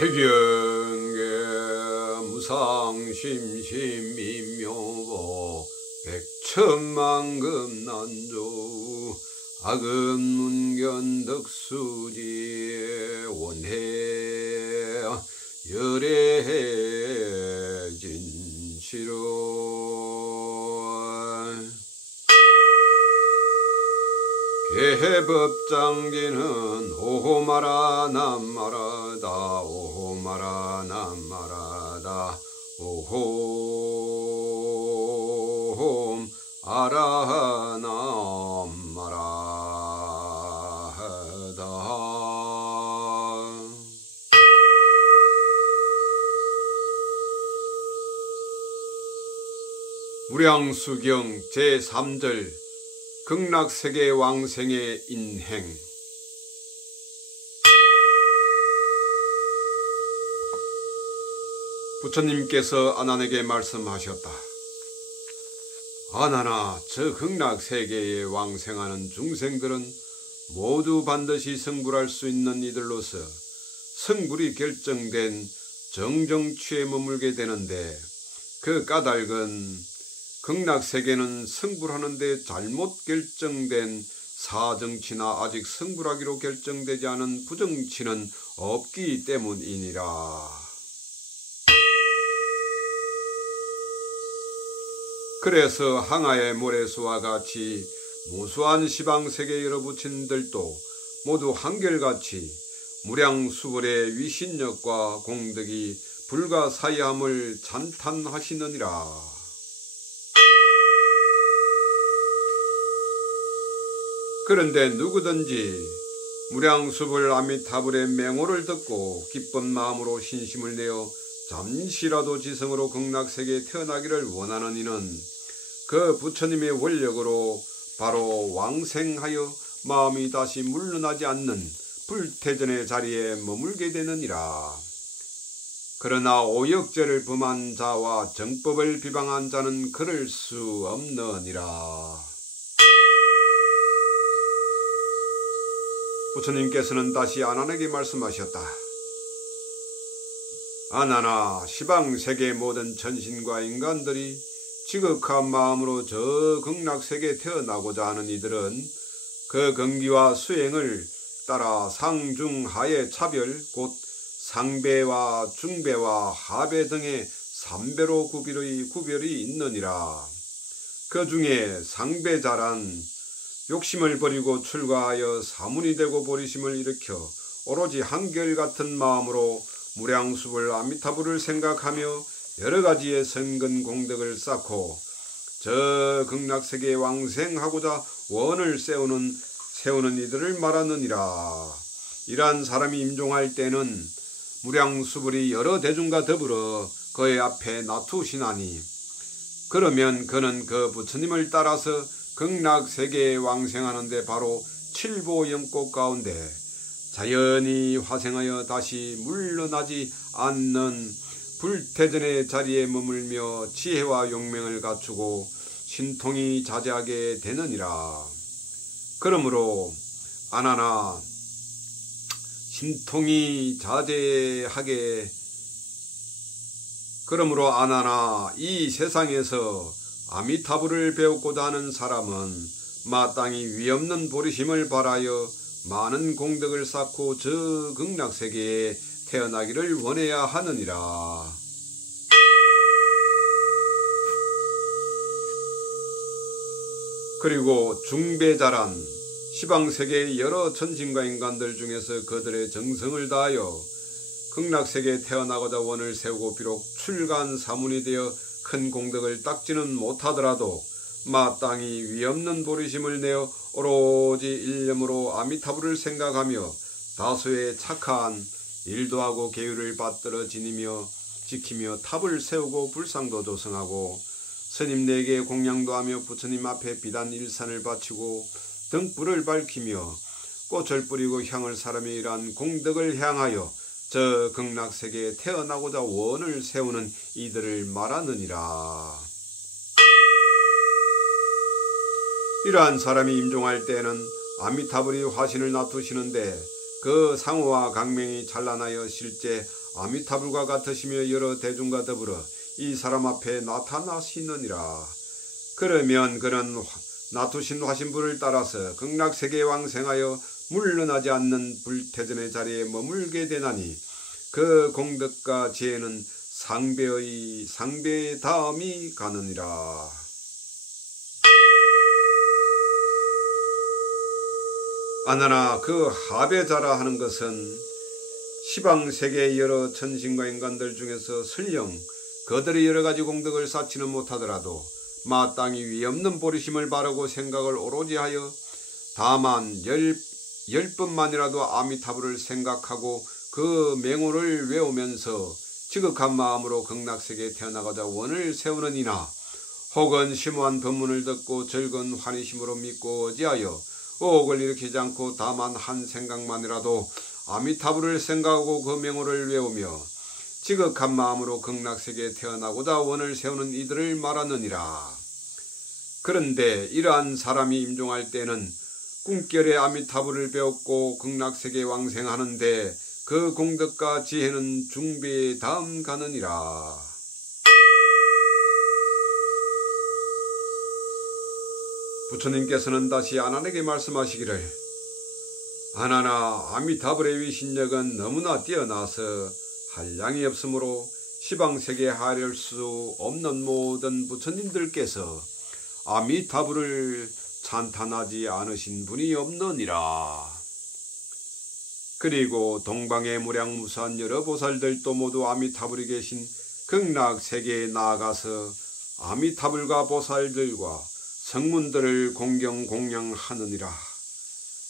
태경계 무상심심민묘보 백천만금난조 악은문견덕수지 원해 열애진시로 개법장기는 오호마라 남마라다 오호마라 남마라다 오홈 아라 남마라다 무량수경 제3절 극락세계 왕생의 인행. 부처님께서 아난에게 말씀하셨다. 아난아, 저 극락세계에 왕생하는 중생들은 모두 반드시 성불할 수 있는 이들로서 성불이 결정된 정정취에 머물게 되는데, 그 까닭은 극락세계는 성불하는데 잘못 결정된 사정치나 아직 성불하기로 결정되지 않은 부정치는 없기 때문이니라. 그래서 항아의 모래수와 같이 무수한 시방세계 여러 부친들도 모두 한결같이 무량수월의 위신력과 공덕이 불가사의함을 찬탄하시느니라. 그런데 누구든지 무량수불 아미타불의 맹호를 듣고 기쁜 마음으로 신심을 내어 잠시라도 지성으로 극락세계에 태어나기를 원하는 이는 그 부처님의 원력으로 바로 왕생하여 마음이 다시 물러나지 않는 불태전의 자리에 머물게 되느니라. 그러나 오역죄를 범한 자와 정법을 비방한 자는 그럴 수 없느니라. 부처님께서는 다시 아난에게 말씀하셨다. 아난아, 시방세계 모든 천신과 인간들이 지극한 마음으로 저 극락세계에 태어나고자 하는 이들은 그 근기와 수행을 따라 상중하의 차별, 곧 상배와 중배와 하배 등의 3배로 구별이 있느니라. 그 중에 상배자란 욕심을 버리고 출가하여 사문이 되고 보리심을 일으켜 오로지 한결같은 마음으로 무량수불 아미타불을 생각하며 여러가지의 선근 공덕을 쌓고 저 극락세계에 왕생하고자 원을 세우는 이들을 말하느니라. 이러한 사람이 임종할 때는 무량수불이 여러 대중과 더불어 그의 앞에 나투시나니, 그러면 그는 그 부처님을 따라서 극락세계에 왕생하는데 바로 칠보영꽃 가운데 자연히 화생하여 다시 물러나지 않는 불태전의 자리에 머물며 지혜와 용맹을 갖추고 신통이 자제하게 되느니라. 그러므로 아난아, 이 세상에서 아미타불을 배우고자 하는 사람은 마땅히 위없는 보리심을 발하여 많은 공덕을 쌓고 저 극락세계에 태어나기를 원해야 하느니라. 그리고 중배자란 시방세계의 여러 천신과 인간들 중에서 그들의 정성을 다하여 극락세계에 태어나고자 원을 세우고 비록 출간 사문이 되어 큰 공덕을 닦지는 못하더라도 마땅히 위없는 보리심을 내어 오로지 일념으로 아미타불을 생각하며 다수의 착한 일도하고 계율을 받들어 지키며 탑을 세우고 불상도 조성하고 스님 4개의 공양도 하며 부처님 앞에 비단 일산을 바치고 등불을 밝히며 꽃을 뿌리고 향을 사람에 이러한 공덕을 향하여 저 극락세계에 태어나고자 원을 세우는 이들을 말하느니라. 이러한 사람이 임종할 때에는 아미타불이 화신을 놔두시는데 그 상호와 강명이 찬란하여 실제 아미타불과 같으시며 여러 대중과 더불어 이 사람 앞에 나타나시느니라. 그러면 그는 놔두신 화신불을 따라서 극락세계에 왕생하여 물러나지 않는 불태전의 자리에 머물게 되나니 그 공덕과 지혜는 상배의 다음이 가느니라. 아나나 그 하배자라 하는 것은 시방세계의 여러 천신과 인간들 중에서 설령 그들의 여러가지 공덕을 쌓지는 못하더라도 마땅히 위없는 보리심을 바르고 생각을 오로지 하여 다만 열 번만이라도 아미타불을 생각하고 그 맹호를 외우면서 지극한 마음으로 극락세계에 태어나고자 원을 세우는 이나 혹은 심오한 법문을 듣고 즐거운 환희심으로 믿고 어지하여 의혹을 일으키지 않고 다만 한 생각만이라도 아미타불을 생각하고 그 맹호를 외우며 지극한 마음으로 극락세계에 태어나고자 원을 세우는 이들을 말하느니라. 그런데 이러한 사람이 임종할 때는 꿈결에 아미타불을 배웠고 극락세계에 왕생하는데 그 공덕과 지혜는 중배에 다음 가느니라. 부처님께서는 다시 아난에게 말씀하시기를 아나나 아미타불의 위신력은 너무나 뛰어나서 한량이 없으므로 시방세계에 하릴 수 없는 모든 부처님들께서 아미타불을 찬탄하지 않으신 분이 없느니라. 그리고 동방의 무량무수한 여러 보살들도 모두 아미타불이 계신 극락세계에 나아가서 아미타불과 보살들과 성문들을 공경하느니라.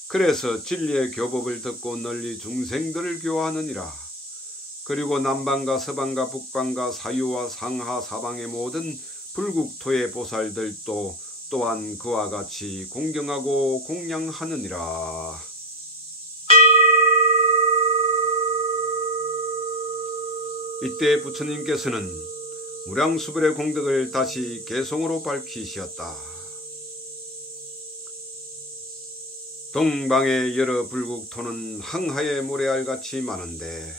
그래서 진리의 교법을 듣고 널리 중생들을 교화하느니라. 그리고 남방과 서방과 북방과 사유와 상하 사방의 모든 불국토의 보살들도 또한 그와 같이 공경하고 공양하느니라. 이때 부처님께서는 무량수불의 공덕을 다시 개성으로 밝히셨다. 동방의 여러 불국토는 항하의 모래알같이 많은데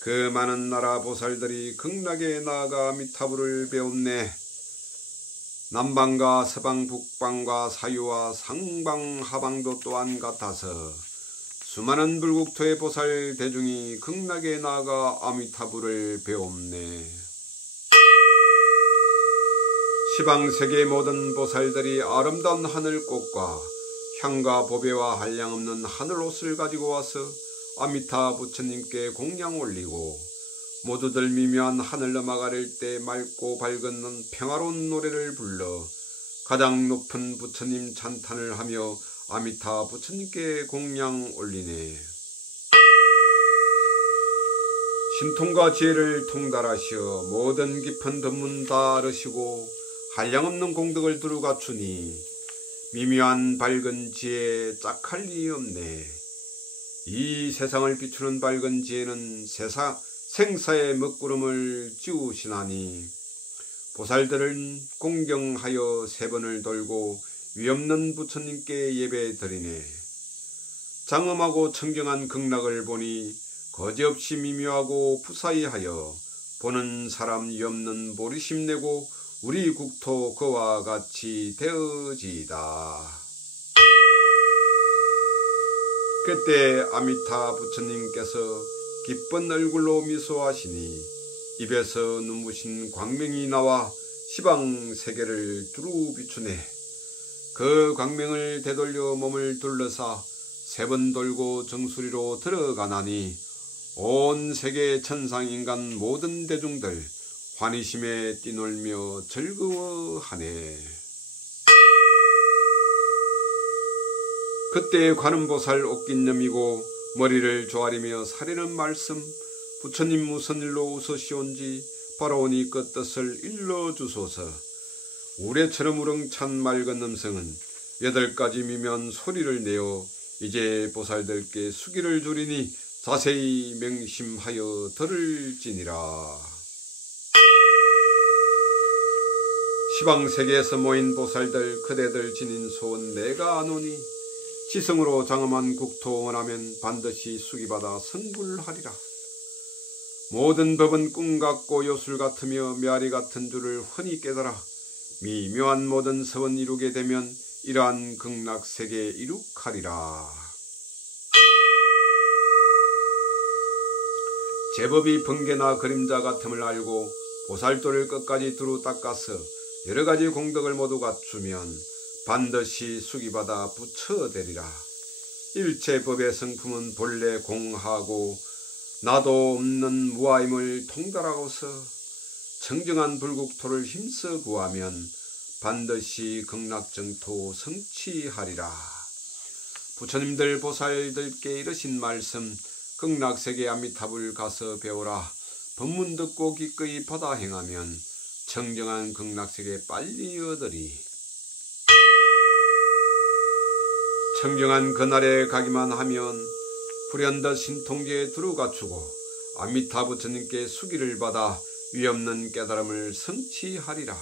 그 많은 나라 보살들이 극락에 나아가 아미타불을 배웠네. 남방과 서방 북방과 사유와 상방 하방도 또한 같아서 수많은 불국토의 보살 대중이 극락에 나아가 아미타불을 배웠네. 시방세계의 모든 보살들이 아름다운 하늘꽃과 향과 보배와 한량없는 하늘옷을 가지고 와서 아미타 부처님께 공양 올리고 모두들 미묘한 하늘 넘어 가릴 때 맑고 밝은 평화로운 노래를 불러 가장 높은 부처님 찬탄을 하며 아미타 부처님께 공양 올리네. 신통과 지혜를 통달하시어 모든 깊은 법문 다 알으시고 한량없는 공덕을 두루 갖추니 미묘한 밝은 지혜에 짝할 리 없네. 이 세상을 비추는 밝은 지혜는 생사의 먹구름을 찌우시나니 보살들은 공경하여 3번을 돌고 위없는 부처님께 예배드리네. 장엄하고 청정한 극락을 보니 거지없이 미묘하고 푸사이하여 보는 사람 위없는 보리심 내고 우리 국토 그와 같이 되어지이다. 그때 아미타 부처님께서 기쁜 얼굴로 미소하시니 입에서 눈부신 광명이 나와 시방세계를 두루 비추네. 그 광명을 되돌려 몸을 둘러싸 3번 돌고 정수리로 들어가나니 온 세계 천상인간 모든 대중들 환희심에 뛰놀며 즐거워하네. 그때 관음보살 옥긴념이고 머리를 조아리며 사리는 말씀 부처님 무슨 일로 웃으시온지 바라오니 그 뜻을 일러주소서. 우레처럼 우렁찬 맑은 음성은 8가지 미묘한 소리를 내어 이제 보살들께 수기를 주리니 자세히 명심하여 들을지니라. 시방세계에서 모인 보살들 그대들 지닌 소원 내가 아노니 지성으로 장엄한 국토 원하면 반드시 수기받아 성불하리라. 모든 법은 꿈 같고 요술 같으며 메아리 같은 줄을 흔히 깨달아 미묘한 모든 서원 이루게 되면 이러한 극락세계 이룩하리라. 제법이 번개나 그림자 같음을 알고 보살도를 끝까지 두루 닦아서 여러가지 공덕을 모두 갖추면 반드시 수기받아 부처되리라. 일체법의 성품은 본래 공하고 나도 없는 무아임을 통달하고서 청정한 불국토를 힘써 구하면 반드시 극락정토 성취하리라. 부처님들 보살들께 이르신 말씀 극락세계 아미타불 가서 배우라. 법문 듣고 기꺼이 받아 행하면 청정한 극락세계 빨리 얻으리. 청정한 그날에 가기만 하면 불현듯 신통제에 두루 갖추고 아미타 부처님께 수기를 받아 위없는 깨달음을 성취하리라.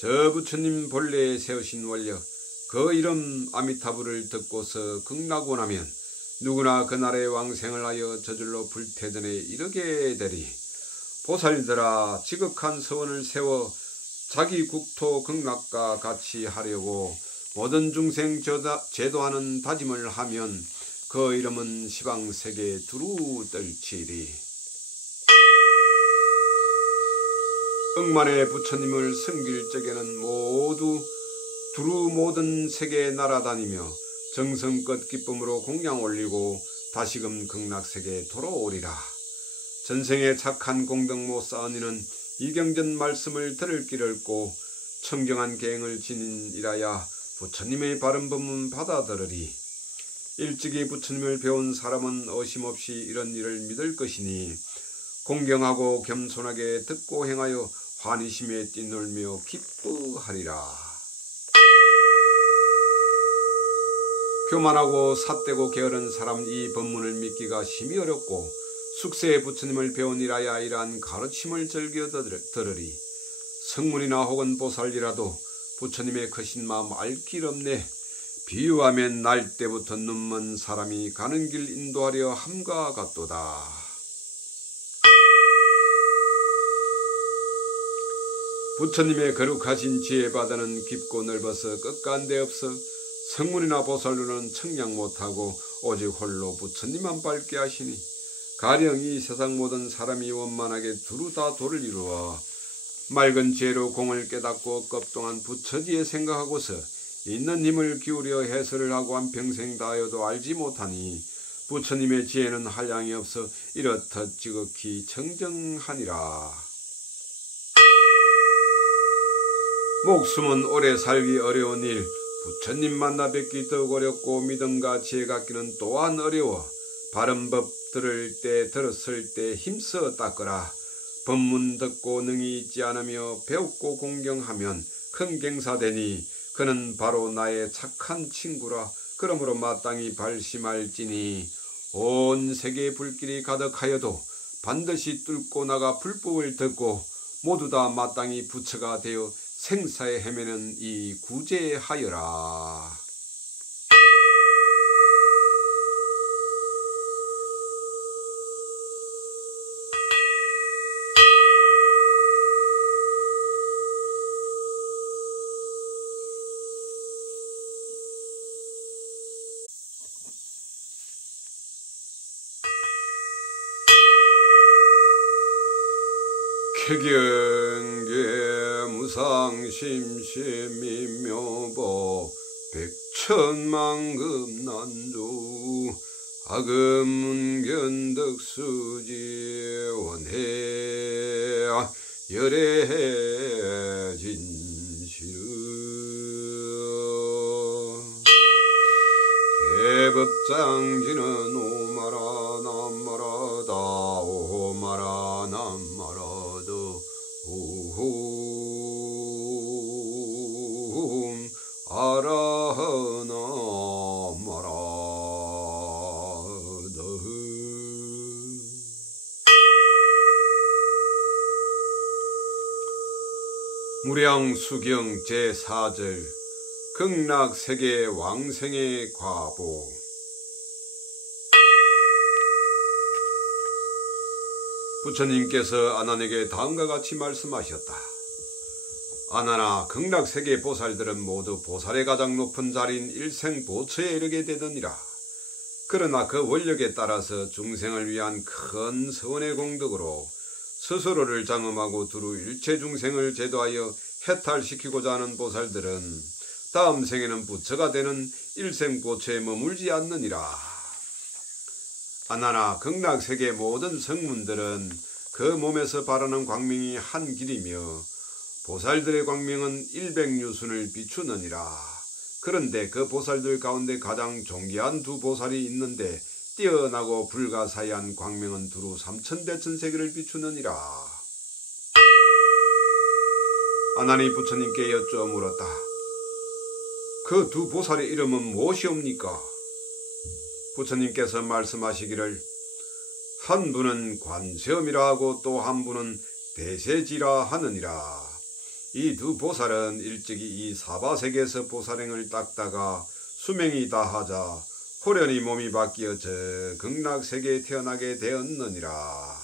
저 부처님 본래에 세우신 원력 그 이름 아미타불을 듣고서 극락원하면 누구나 그날의 왕생을 하여 저절로 불태전에 이르게 되리. 보살들아, 지극한 서원을 세워 자기 국토 극락과 같이 하려고 모든 중생 제도하는 다짐을 하면 그 이름은 시방세계 두루 떨치리. 억만의 부처님을 섬길 적에는 모두 두루 모든 세계에 날아다니며 정성껏 기쁨으로 공양 올리고 다시금 극락세계에 돌아오리라. 전생에 착한 공덕 못 쌓은 이는 이경전 말씀을 들을 길 얻고 청정한 계행을 지닌이라야 부처님의 바른 법문 받아들으리. 일찍이 부처님을 배운 사람은 어심없이 이런 일을 믿을 것이니 공경하고 겸손하게 듣고 행하여 환희심에 뛰놀며 기뻐하리라. 교만하고 삿되고 게으른 사람 이 법문을 믿기가 심히 어렵고 숙세의 부처님을 배우니라야 이러한 가르침을 즐겨 들으리. 성문이나 혹은 보살이라도 부처님의 크신 마음 알 길 없네. 비유하면 날 때부터 눈먼 사람이 가는 길 인도하려 함과 같도다. 부처님의 거룩하신 지혜바다는 깊고 넓어서 끝간데 없어 성문이나 보살로는 청량 못하고 오직 홀로 부처님만 밝게 하시니 가령 이 세상 모든 사람이 원만하게 두루 다 도를 이루어 맑은 지혜로 공을 깨닫고 겁동안 부처지에 생각하고서 있는 힘을 기울여 해설을 하고 한평생 다하여도 알지 못하니 부처님의 지혜는 한량이 없어 이렇듯 지극히 청정하니라. 목숨은 오래 살기 어려운 일, 부처님 만나 뵙기 더욱 어렵고 믿음과 지혜 갖기는 또한 어려워 바른 법 들을 때 들었을 때 힘써 닦으라. 법문 듣고 능히 있지 않으며 배웠고 공경하면 큰 갱사되니 그는 바로 나의 착한 친구라. 그러므로 마땅히 발심할지니 온 세계에 불길이 가득하여도 반드시 뚫고 나가 불법을 듣고 모두 다 마땅히 부처가 되어 생사에 헤매는 이 구제하여라. 쾌경계 무상심심미묘보 백천만급난주 아금은견덕수지 원해 열애진시르 개법장지는 오마라 남마라다 오마라 남마라 오홈 아라하나 마라다. 무량수경 제4절 극락세계 왕생의 과보. 부처님께서 아난에게 다음과 같이 말씀하셨다. 아난아, 극락세계 보살들은 모두 보살의 가장 높은 자리인 일생보처에 이르게 되느니라. 그러나 그 원력에 따라서 중생을 위한 큰 서원의 공덕으로 스스로를 장엄하고 두루 일체 중생을 제도하여 해탈시키고자 하는 보살들은 다음 생에는 부처가 되는 일생보처에 머물지 않느니라. 아나나, 극락세계 모든 성문들은 그 몸에서 바라는 광명이 한 길이며 보살들의 광명은 100유순을 비추느니라. 그런데 그 보살들 가운데 가장 존귀한 두 보살이 있는데 뛰어나고 불가사의한 광명은 두루 3000대천세계를 비추느니라. 아난이 부처님께 여쭈어 물었다. 그 두 보살의 이름은 무엇이옵니까? 부처님께서 말씀하시기를 한 분은 관세음이라 하고 또 한 분은 대세지라 하느니라. 이 두 보살은 일찍이 이 사바세계에서 보살행을 닦다가 수명이 다하자 호련히 몸이 바뀌어 저 극락세계에 태어나게 되었느니라.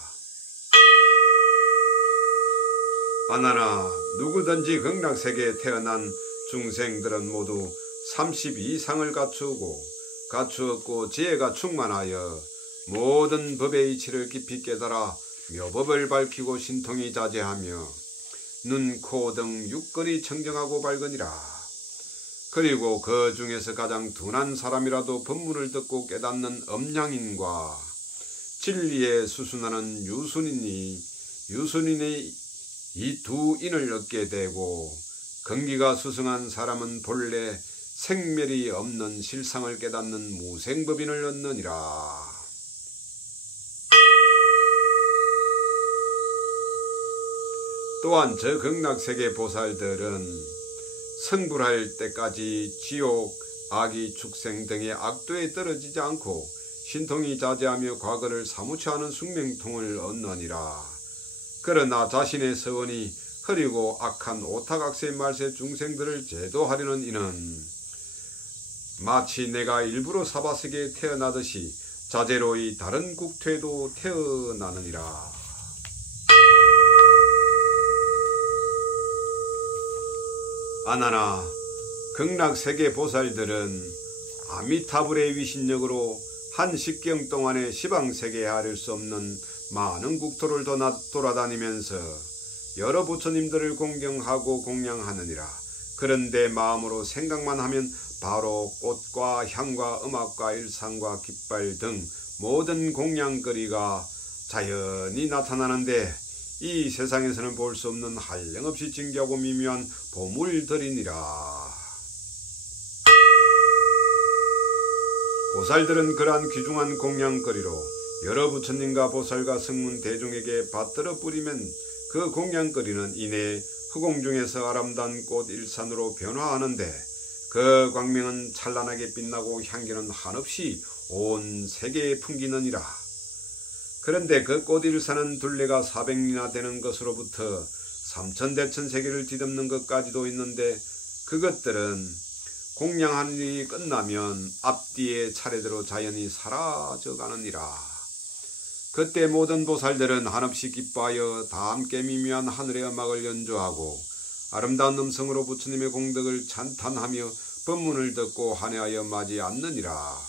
아나나, 누구든지 극락세계에 태어난 중생들은 모두 32상을 갖추었고 지혜가 충만하여 모든 법의 이치를 깊이 깨달아 묘법을 밝히고 신통이 자제하며 눈, 코 등 육근이 청정하고 밝으니라. 그리고 그 중에서 가장 둔한 사람이라도 법문을 듣고 깨닫는 엄양인과 진리에 수순하는 유순인이 이 두 인을 얻게 되고 근기가 수승한 사람은 본래 생멸이 없는 실상을 깨닫는 무생법인을 얻느니라. 또한 저 극락세계 보살들은 성불할 때까지 지옥, 악의 축생 등의 악도에 떨어지지 않고 신통이 자제하며 과거를 사무치 않은 숙명통을 얻느니라. 그러나 자신의 서원이 흐리고 악한 오타각세 말세 중생들을 제도하려는 이는 마치 내가 일부러 사바세계에 태어나듯이 자제로 이 다른 국토에도 태어나느니라. 아나나, 극락세계 보살들은 아미타불의 위신력으로 한 식경 동안에 시방세계에 아릴 수 없는 많은 국토를 돌아다니면서 여러 부처님들을 공경하고 공양하느니라. 그런데 마음으로 생각만 하면 바로 꽃과 향과 음악과 일상과 깃발 등 모든 공양거리가 자연히 나타나는데 이 세상에서는 볼 수 없는 한량없이 진귀하고 미묘한 보물들이니라. 보살들은 그러한 귀중한 공양거리로 여러 부처님과 보살과 성문 대중에게 받들어 뿌리면 그 공양거리는 이내 허공 중에서 아름다운 꽃 일산으로 변화하는데 그 광명은 찬란하게 빛나고 향기는 한없이 온 세계에 풍기느니라. 그런데 그 꽃 일산은 둘레가 400리나 되는 것으로부터 3000대천세계를 뒤덮는 것까지도 있는데 그것들은 공양한 일이 끝나면 앞뒤에 차례대로 자연히 사라져가느니라. 그때 모든 보살들은 한없이 기뻐하여 다 함께 미묘한 하늘의 음악을 연주하고 아름다운 음성으로 부처님의 공덕을 찬탄하며 법문을 듣고 환회하여 맞이 않느니라.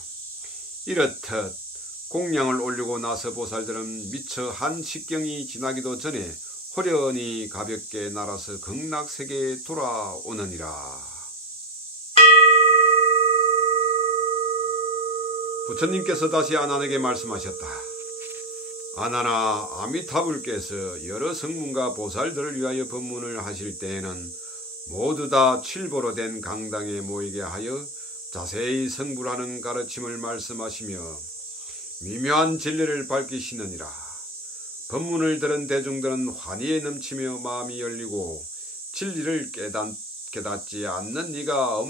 이렇듯 공양을 올리고 나서 보살들은 미처 한 식경이 지나기도 전에 호련히 가볍게 날아서 극락세계에 돌아오느니라. 부처님께서 다시 아난에게 말씀하셨다. 아나나, 아미타불께서 여러 성문과 보살들을 위하여 법문을 하실 때에는 모두 다 칠보로 된 강당에 모이게 하여 자세히 성불하는 가르침을 말씀하시며 미묘한 진리를 밝히시느니라. 법문을 들은 대중들은 환희에 넘치며 마음이 열리고 진리를 깨닫지 않는 이가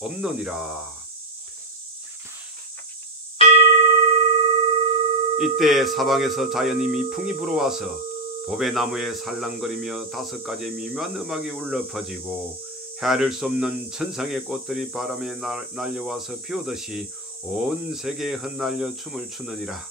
없느니라. 이때 사방에서 자연히 미풍이 불어와서 보배나무에 살랑거리며 5가지의 미묘한 음악이 울려 퍼지고 헤아릴 수 없는 천상의 꽃들이 바람에 날려와서 피우듯이 온 세계에 흩날려 춤을 추느니라.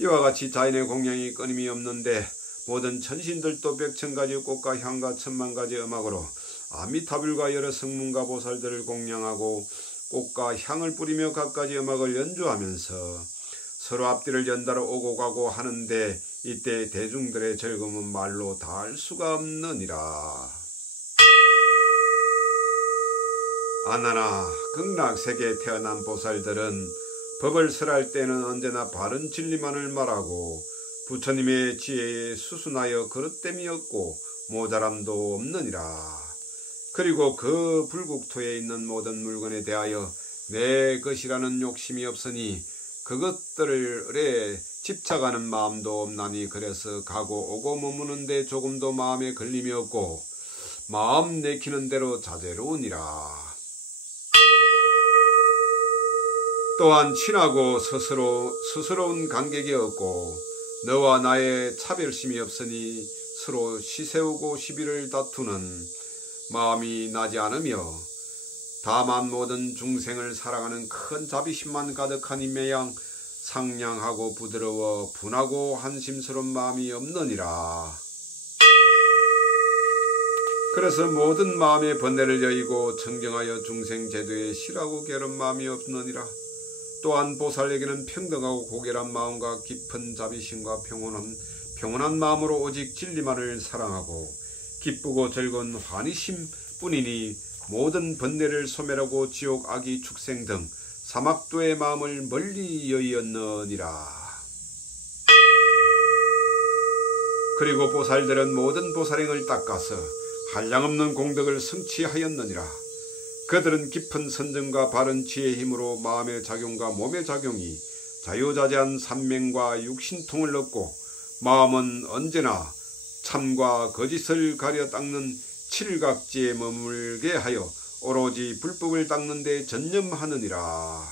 이와 같이 자연의 공양이 끊임이 없는데 모든 천신들도 백천가지 꽃과 향과 천만가지 음악으로 아미타불과 여러 성문과 보살들을 공양하고 꽃과 향을 뿌리며 갖가지 음악을 연주하면서 서로 앞뒤를 연달아 오고 가고 하는데 이때 대중들의 즐거움은 말로 다할 수가 없느니라. 아나나 극락세계에 태어난 보살들은 법을 설할 때는 언제나 바른 진리만을 말하고 부처님의 지혜에 수순하여 그릇됨이 없고 모자람도 없느니라. 그리고 그 불국토에 있는 모든 물건에 대하여 내 것이라는 욕심이 없으니 그것들에 집착하는 마음도 없나니 그래서 가고 오고 머무는데 조금도 마음에 걸림이 없고 마음 내키는 대로 자제로우니라. 또한 친하고 스스로운 간격이 없고 너와 나의 차별심이 없으니 서로 시세우고 시비를 다투는 마음이 나지 않으며 다만 모든 중생을 사랑하는 큰 자비심만 가득한 인매양 상냥하고 부드러워 분하고 한심스러운 마음이 없느니라. 그래서 모든 마음의 번뇌를 여의고 청정하여 중생 제도에 실하고 게으른 마음이 없느니라. 또한 보살에게는 평등하고 고결한 마음과 깊은 자비심과 평온한 마음으로 오직 진리만을 사랑하고 기쁘고 즐거운 환희심 뿐이니 모든 번뇌를 소멸하고 지옥 악의 축생 등 사막도의 마음을 멀리 여의었느니라. 그리고 보살들은 모든 보살행을 닦아서 한량없는 공덕을 성취하였느니라. 그들은 깊은 선정과 바른 지혜의 힘으로 마음의 작용과 몸의 작용이 자유자재한 삼명과 육신통을 얻고 마음은 언제나 참과 거짓을 가려 닦는 칠각지에 머물게 하여 오로지 불법을 닦는 데 전념하느니라.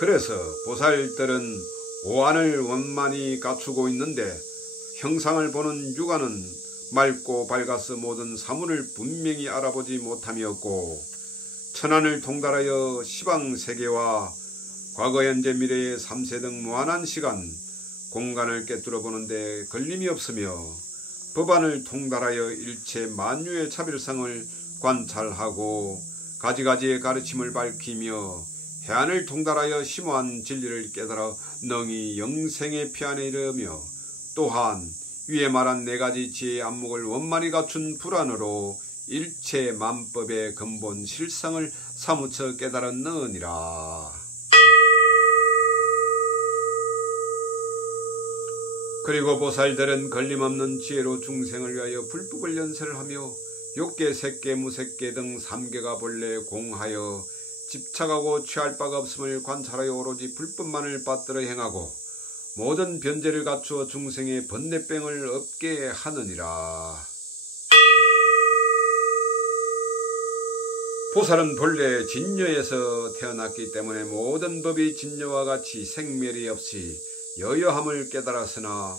그래서 보살들은 오안을 원만히 갖추고 있는데 형상을 보는 육안은 맑고 밝아서 모든 사물을 분명히 알아보지 못함이 없고 천안을 통달하여 시방세계와 과거 현재 미래의 삼세 등 무한한 시간 공간을 꿰뚫어 보는데 걸림이 없으며 법안을 통달하여 일체 만유의 차별성을 관찰하고 가지가지의 가르침을 밝히며 해안을 통달하여 심오한 진리를 깨달아 능히 영생의 피안에 이르며 또한 위에 말한 네 가지 지혜의 안목을 원만히 갖춘 불안으로 일체 만법의 근본 실상을 사무쳐 깨달았느니라. 그리고 보살들은 걸림없는 지혜로 중생을 위하여 불법을 연설을 하며 욕계, 색계, 무색계 등 삼계가 본래 공하여 집착하고 취할 바가 없음을 관찰하여 오로지 불법만을 받들어 행하고 모든 변제를 갖추어 중생의 번뇌병을 없게 하느니라. 보살은 본래 진여에서 태어났기 때문에 모든 법이 진여와 같이 생멸이 없이 여여함을 깨달았으나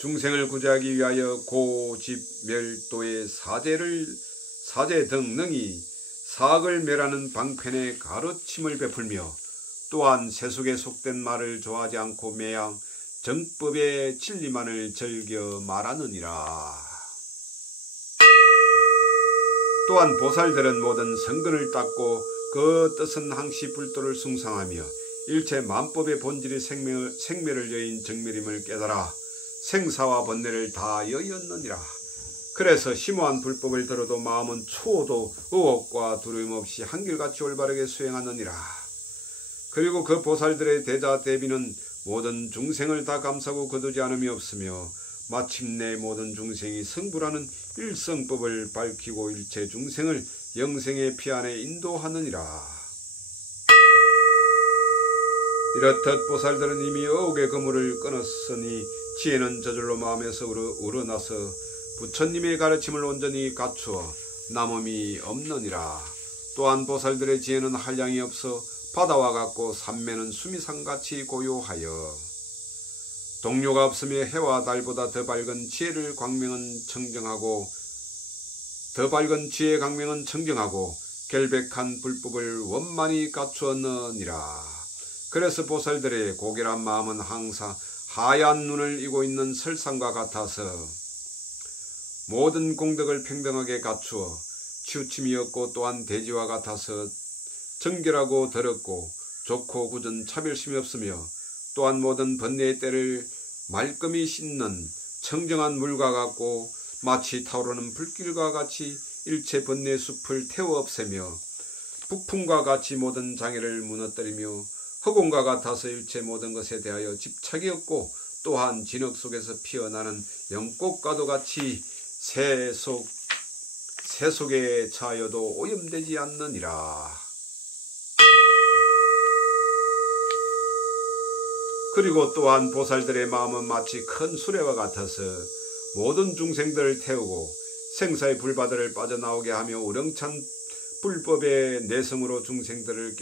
중생을 구제하기 위하여 고집멸도의 사제 등 능히 사악을 멸하는 방편의 가르침을 베풀며 또한 세속에 속된 말을 좋아하지 않고 매양 정법의 진리만을 즐겨 말하느니라. 또한 보살들은 모든 성근을 닦고 그 뜻은 항시 불도를 숭상하며 일체 만법의 본질이 생멸을 여인 정멸임을 깨달아 생사와 번뇌를 다 여의었느니라. 그래서 심오한 불법을 들어도 마음은 추호도 의혹과 두려움 없이 한결같이 올바르게 수행하느니라. 그리고 그 보살들의 대자 대비는 모든 중생을 다 감싸고 거두지 않음이 없으며 마침내 모든 중생이 성불하는 일성법을 밝히고 일체 중생을 영생의 피안에 인도하느니라. 이렇듯 보살들은 이미 어옥의 그물을 끊었으니 지혜는 저절로 마음에서 우러나서 부처님의 가르침을 온전히 갖추어 남음이 없느니라. 또한 보살들의 지혜는 한량이 없어 바다와 같고 삼매는 수미상같이 고요하여 동료가 없으며 해와 달보다 더 밝은 지혜의 강명은 청정하고 결백한 불법을 원만히 갖추었느니라. 그래서 보살들의 고결한 마음은 항상 하얀 눈을 이고 있는 설상과 같아서 모든 공덕을 평등하게 갖추어 치우침이 없고 또한 대지와 같아서 정결하고 더럽고 좋고 굳은 차별심이 없으며 또한 모든 번뇌의 때를 말끔히 씻는 청정한 물과 같고 마치 타오르는 불길과 같이 일체 번뇌의 숲을 태워 없애며 북풍과 같이 모든 장애를 무너뜨리며 허공과 같아서 일체 모든 것에 대하여 집착이 없고 또한 진흙 속에서 피어나는 연꽃과도 같이 새 속에 차여도 오염되지 않느니라. 그리고 또한 보살들의 마음은 마치 큰 수레와 같아서 모든 중생들을 태우고 생사의 불바다를 빠져나오게 하며 우렁찬 불법의 내성으로 중생들을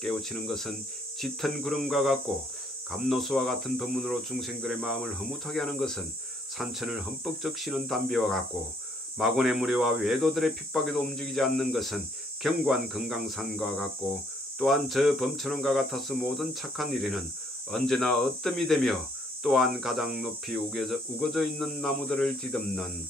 깨우치는 것은 짙은 구름과 같고 감노수와 같은 법문으로 중생들의 마음을 허무하게 하는 것은 산천을 흠뻑 적시는 담배와 같고 마군의 무례와 외도들의 핍박에도 움직이지 않는 것은 견고한 금강산과 같고 또한 저 범천원과 같아서 모든 착한 일에는 언제나 어뜸이 되며 또한 가장 높이 우거져 있는 나무들을 뒤덮는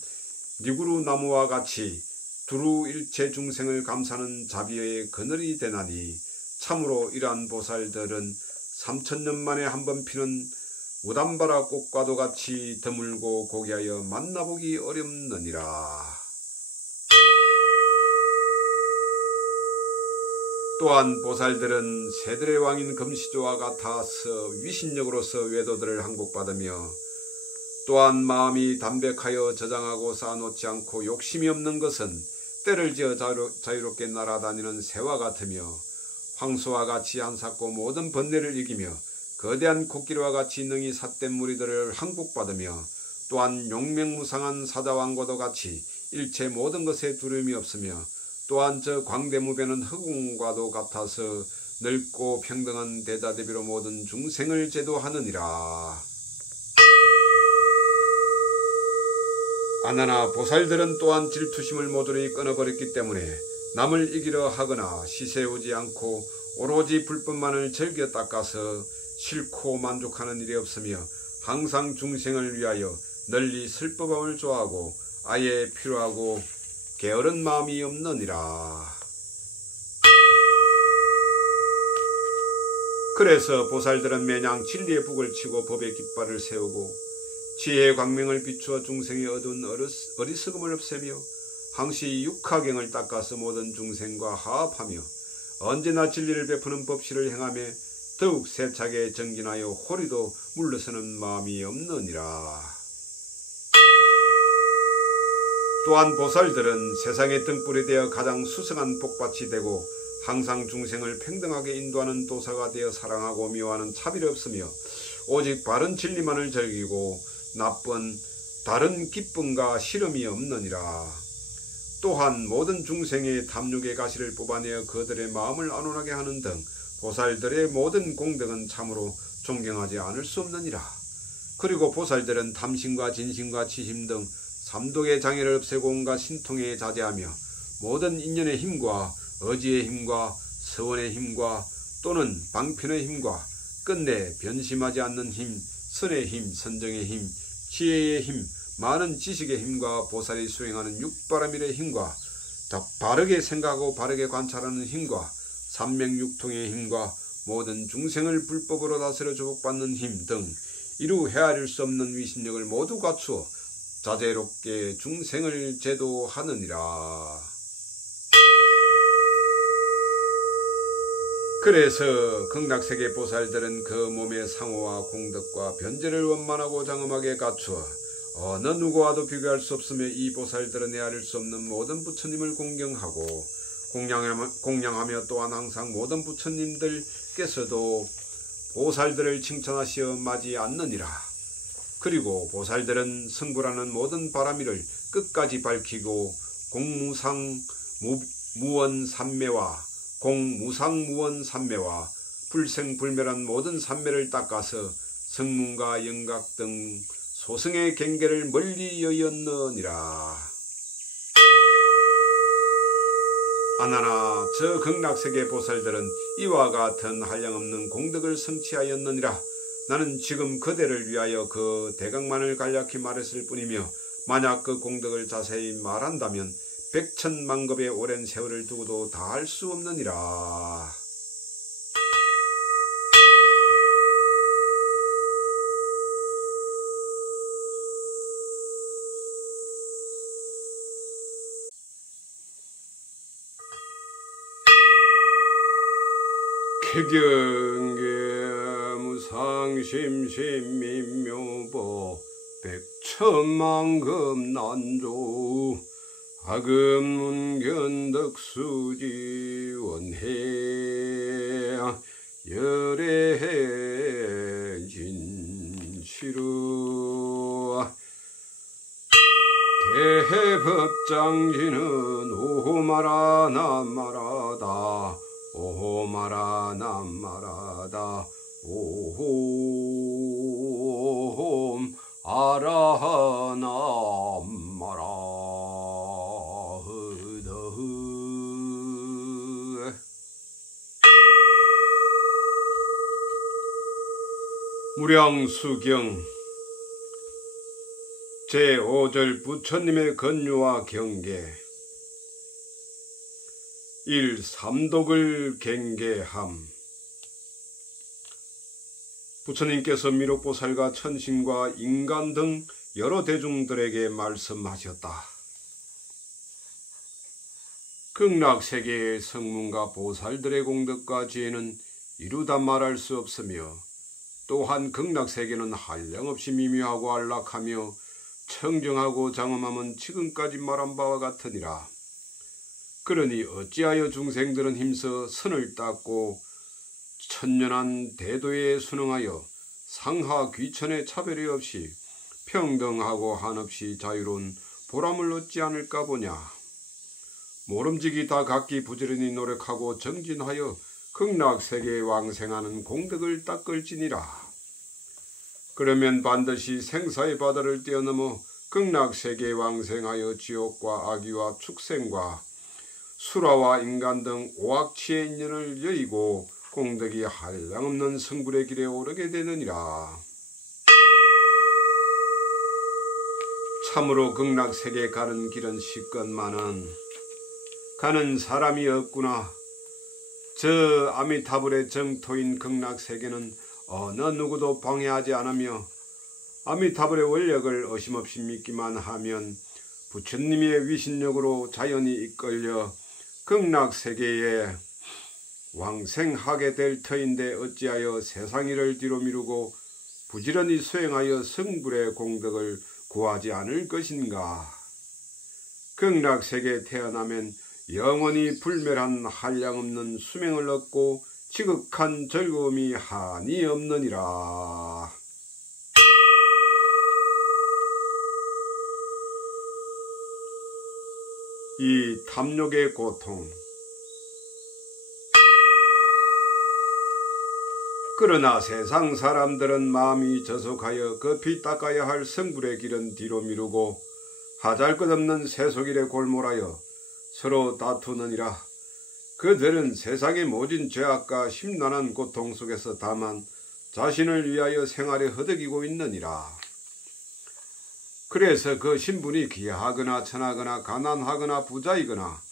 니구루 나무와 같이 두루 일체 중생을 감사하는 자비의 그늘이 되나니 참으로 이러한 보살들은 3000년 만에 한 번 피는 우담바라 꽃과도 같이 드물고 고귀하여 만나보기 어렵느니라. 또한 보살들은 새들의 왕인 금시조와 같아서 위신력으로서 외도들을 항복받으며 또한 마음이 담백하여 저장하고 쌓아놓지 않고 욕심이 없는 것은 때를 지어 자유롭게 날아다니는 새와 같으며 황소와 같이 한삭고 모든 번뇌를 이기며 거대한 코끼리와 같이 능히 삿된 무리들을 항복받으며 또한 용맹무상한 사자왕과도 같이 일체 모든 것에 두려움이 없으며 또한 저 광대무변은 흑웅과도 같아서 넓고 평등한 대자대비로 모든 중생을 제도하느니라. 아나나 보살들은 또한 질투심을 모조리 끊어버렸기 때문에 남을 이기려 하거나 시세우지 않고 오로지 불법만을 즐겨 닦아서 싫고 만족하는 일이 없으며 항상 중생을 위하여 널리 슬퍼함을 좋아하고 아예 필요하고 게으른 마음이 없느니라. 그래서 보살들은 매냥 진리의 북을 치고 법의 깃발을 세우고 지혜의 광명을 비추어 중생의 어두운 어리석음을 없애며 항시 육하경을 닦아서 모든 중생과 화합하며 언제나 진리를 베푸는 법시를 행하며 더욱 세차게 정진하여 호리도 물러서는 마음이 없느니라. 또한 보살들은 세상의 등불이 되어 가장 수성한 복밭이 되고 항상 중생을 평등하게 인도하는 도사가 되어 사랑하고 미워하는 차별이 없으며 오직 바른 진리만을 즐기고 나쁜 다른 기쁨과 싫음이 없느니라. 또한 모든 중생의 탐욕의 가시를 뽑아내어 그들의 마음을 안온하게 하는 등 보살들의 모든 공덕은 참으로 존경하지 않을 수 없느니라. 그리고 보살들은 탐심과 진심과 치심 등 삼독의 장애를 없애고 온갖 신통에 자제하며 모든 인연의 힘과 의지의 힘과 서원의 힘과 또는 방편의 힘과 끝내 변심하지 않는 힘, 선의 힘, 선정의 힘, 지혜의 힘, 많은 지식의 힘과 보살이 수행하는 육바라밀의 힘과 바르게 생각하고 바르게 관찰하는 힘과 삼명육통의 힘과 모든 중생을 불법으로 다스려 조복받는 힘 등 이루 헤아릴 수 없는 위신력을 모두 갖추어 자제롭게 중생을 제도하느니라. 그래서 극락세계 보살들은 그 몸의 상호와 공덕과 변제를 원만하고 장엄하게 갖추어 어느 누구와도 비교할 수 없으며 이 보살들은 헤아릴 수 없는 모든 부처님을 공경하고 공양하며 또한 항상 모든 부처님들께서도 보살들을 칭찬하시어 마지 않느니라. 그리고 보살들은 승부라는 모든 바라미를 끝까지 밝히고 공무상무원 삼매와 불생불멸한 모든 삼매를 닦아서 성문과 영각 등 소승의 경계를 멀리 여의었느니라. 아나나 저 극락세계 보살들은 이와 같은 한량없는 공덕을 성취하였느니라. 나는 지금 그대를 위하여 그 대강만을 간략히 말했을 뿐이며 만약 그 공덕을 자세히 말한다면 백천만급의 오랜 세월을 두고도 다 할 수 없느니라. 쾌경계 무상심심민묘보 백천만급 난조 아금문견덕수지 원해 열애 진시루 대해법장지는 오호마라 남마라다 오호마라 남마라다 오홈 아라하 남마라 흐더흐. 무량수경 제5절 부처님의 건유와 경계 1. 삼독을 경계함. 부처님께서 미륵보살과 천신과 인간 등 여러 대중들에게 말씀하셨다. 극락세계의 성문과 보살들의 공덕과 지혜는 이루다 말할 수 없으며 또한 극락세계는 한량없이 미묘하고 안락하며 청정하고 장엄함은 지금까지 말한 바와 같으니라. 그러니 어찌하여 중생들은 힘써 선을 닦고 천연한 대도에 순응하여 상하 귀천의 차별이 없이 평등하고 한없이 자유로운 보람을 얻지 않을까 보냐. 모름지기 다 각기 부지런히 노력하고 정진하여 극락세계에 왕생하는 공덕을 닦을지니라. 그러면 반드시 생사의 바다를 뛰어넘어 극락세계에 왕생하여 지옥과 악귀와 축생과 수라와 인간 등 오악치의 인연을 여의고 공덕이 한량없는 성불의 길에 오르게 되느니라. 참으로 극락세계에 가는 길은 쉽건만은 가는 사람이 없구나. 저 아미타불의 정토인 극락세계는 어느 누구도 방해하지 않으며 아미타불의 원력을 어심없이 믿기만 하면 부처님의 위신력으로 자연히 이끌려 극락세계에 왕생하게 될 터인데 어찌하여 세상 일을 뒤로 미루고 부지런히 수행하여 성불의 공덕을 구하지 않을 것인가. 극락세계에 태어나면 영원히 불멸한 한량없는 수명을 얻고 지극한 즐거움이 한이 없느니라. 이 탐욕의 고통. 그러나 세상 사람들은 마음이 저속하여 급히 닦아야 할 성불의 길은 뒤로 미루고 하잘것없는 세속일에 골몰하여 서로 다투느니라. 그들은 세상의 모진 죄악과 심란한 고통 속에서 다만 자신을 위하여 생활에 허덕이고 있느니라. 그래서 그 신분이 귀하거나 천하거나 가난하거나 부자이거나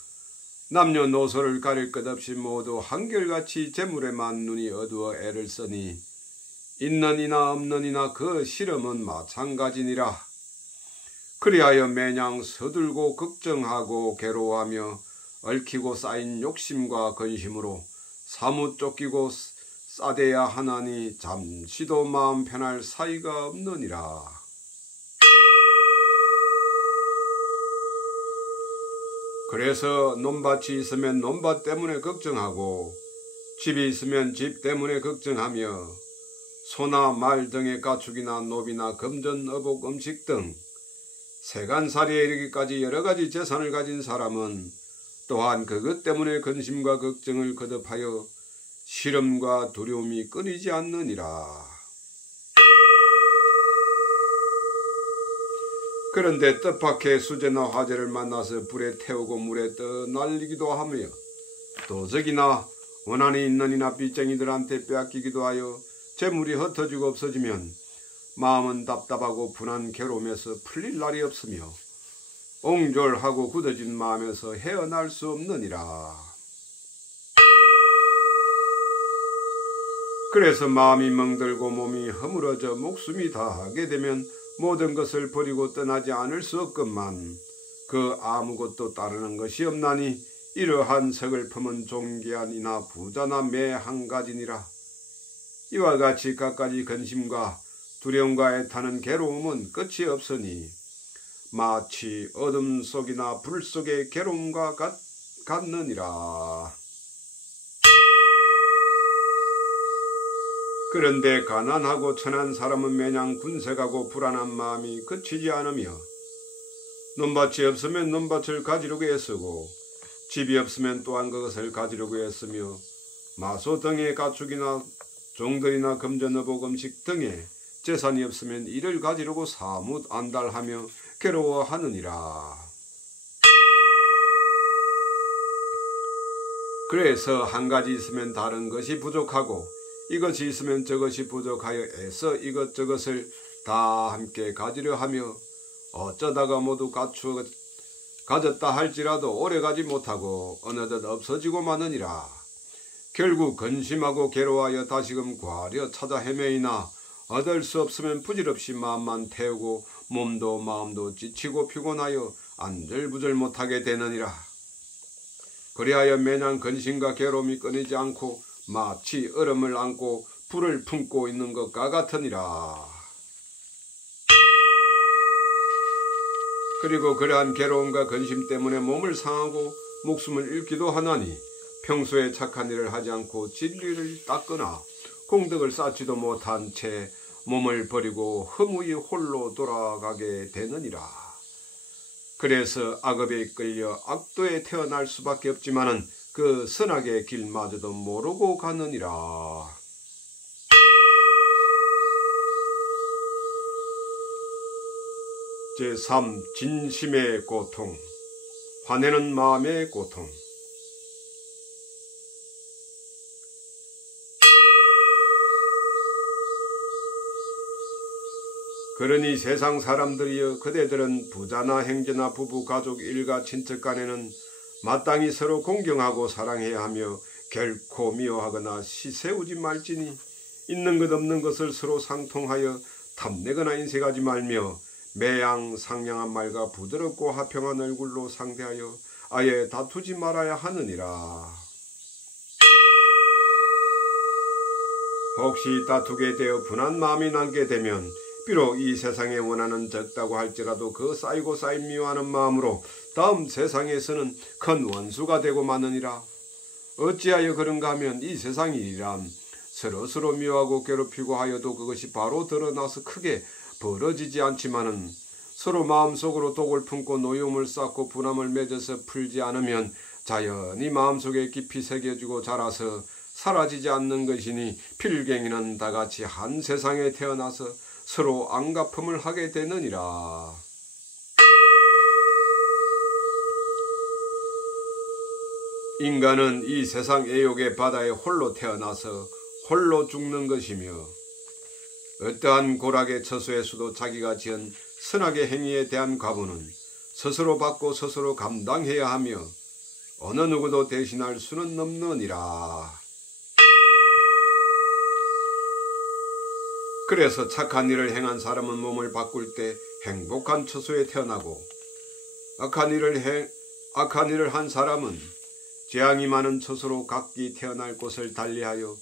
남녀노소를 가릴 것 없이 모두 한결같이 재물에만 눈이 어두워 애를 쓰니 있는 이나 없는 이나 그 실험은 마찬가지니라. 그리하여 매냥 서둘고 걱정하고 괴로워하며 얽히고 쌓인 욕심과 근심으로 사뭇 쫓기고 싸대야 하나니 잠시도 마음 편할 사이가 없느니라. 그래서 논밭이 있으면 논밭 때문에 걱정하고 집이 있으면 집 때문에 걱정하며 소나 말 등의 가축이나 노비나 금전, 어복, 음식 등 세간살이에 이르기까지 여러가지 재산을 가진 사람은 또한 그것 때문에 근심과 걱정을 거듭하여 시름과 두려움이 끊이지 않느니라. 그런데 뜻밖의 수제나 화재를 만나서 불에 태우고 물에 떠날리기도 하며 도적이나 원한이 있는 이나 빚쟁이들한테 빼앗기기도 하여 재물이 흩어지고 없어지면 마음은 답답하고 분한 괴로움에서 풀릴 날이 없으며 옹졸하고 굳어진 마음에서 헤어날 수 없느니라. 그래서 마음이 멍들고 몸이 허물어져 목숨이 다하게 되면 모든 것을 버리고 떠나지 않을 수 없건만 그 아무것도 따르는 것이 없나니 이러한 서글픔은 존귀한 이나 부자나 매 한 가지니라. 이와 같이 갖가지 근심과 두려움과 애타는 괴로움은 끝이 없으니 마치 어둠 속이나 불 속의 괴로움과 같느니라. 그런데 가난하고 천한 사람은 매냥 군색하고 불안한 마음이 그치지 않으며 논밭이 없으면 논밭을 가지려고 애쓰고 집이 없으면 또한 그것을 가지려고 애쓰며 마소 등의 가축이나 종들이나 금전어복 음식 등의 재산이 없으면 이를 가지려고 사뭇 안달하며 괴로워하느니라. 그래서 한 가지 있으면 다른 것이 부족하고 이것이 있으면 저것이 부족하여 애써 이것저것을 다 함께 가지려 하며 어쩌다가 모두 가졌다 할지라도 오래가지 못하고 어느덧 없어지고 마느니라. 결국 근심하고 괴로워하여 다시금 구하려 찾아 헤매이나 얻을 수 없으면 부질없이 마음만 태우고 몸도 마음도 지치고 피곤하여 안절부절 못하게 되느니라. 그리하여 매년 근심과 괴로움이 끊이지 않고 마치 얼음을 안고 불을 품고 있는 것과 같으니라. 그리고 그러한 괴로움과 근심 때문에 몸을 상하고 목숨을 잃기도 하나니 평소에 착한 일을 하지 않고 진리를 닦거나 공덕을 쌓지도 못한 채 몸을 버리고 허무히 홀로 돌아가게 되느니라. 그래서 악업에 이끌려 악도에 태어날 수밖에 없지만은 그 선악의 길마저도 모르고 가느니라. 제3. 진심의 고통. 화내는 마음의 고통. 그러니 세상 사람들이여 그대들은 부자나 행제나 부부, 가족, 일가, 친척 간에는 마땅히 서로 공경하고 사랑해야 하며 결코 미워하거나 시세우지 말지니 있는 것 없는 것을 서로 상통하여 탐내거나 인색하지 말며 매양 상냥한 말과 부드럽고 화평한 얼굴로 상대하여 아예 다투지 말아야 하느니라. 혹시 다투게 되어 분한 마음이 나게 되면 비록 이 세상에 원하는 적다고 할지라도 그 쌓이고 쌓인 미워하는 마음으로 다음 세상에서는 큰 원수가 되고 마느니라. 어찌하여 그런가 하면 이 세상이 이란 서로서로 미워하고 괴롭히고 하여도 그것이 바로 드러나서 크게 벌어지지 않지만은 서로 마음속으로 독을 품고 노여움을 쌓고 분함을 맺어서 풀지 않으면 자연히 마음속에 깊이 새겨지고 자라서 사라지지 않는 것이니 필경이는 다같이 한 세상에 태어나서 서로 안갚음을 하게 되느니라. 인간은 이 세상 애욕의 바다에 홀로 태어나서 홀로 죽는 것이며 어떠한 고락의 처소에서도 자기가 지은 선악의 행위에 대한 과부는 스스로 받고 스스로 감당해야 하며 어느 누구도 대신할 수는 없느니라. 그래서 착한 일을 행한 사람은 몸을 바꿀 때 행복한 처소에 태어나고 악한 일을 한 사람은 재앙이 많은 처소로 각기 태어날 곳을 달리하여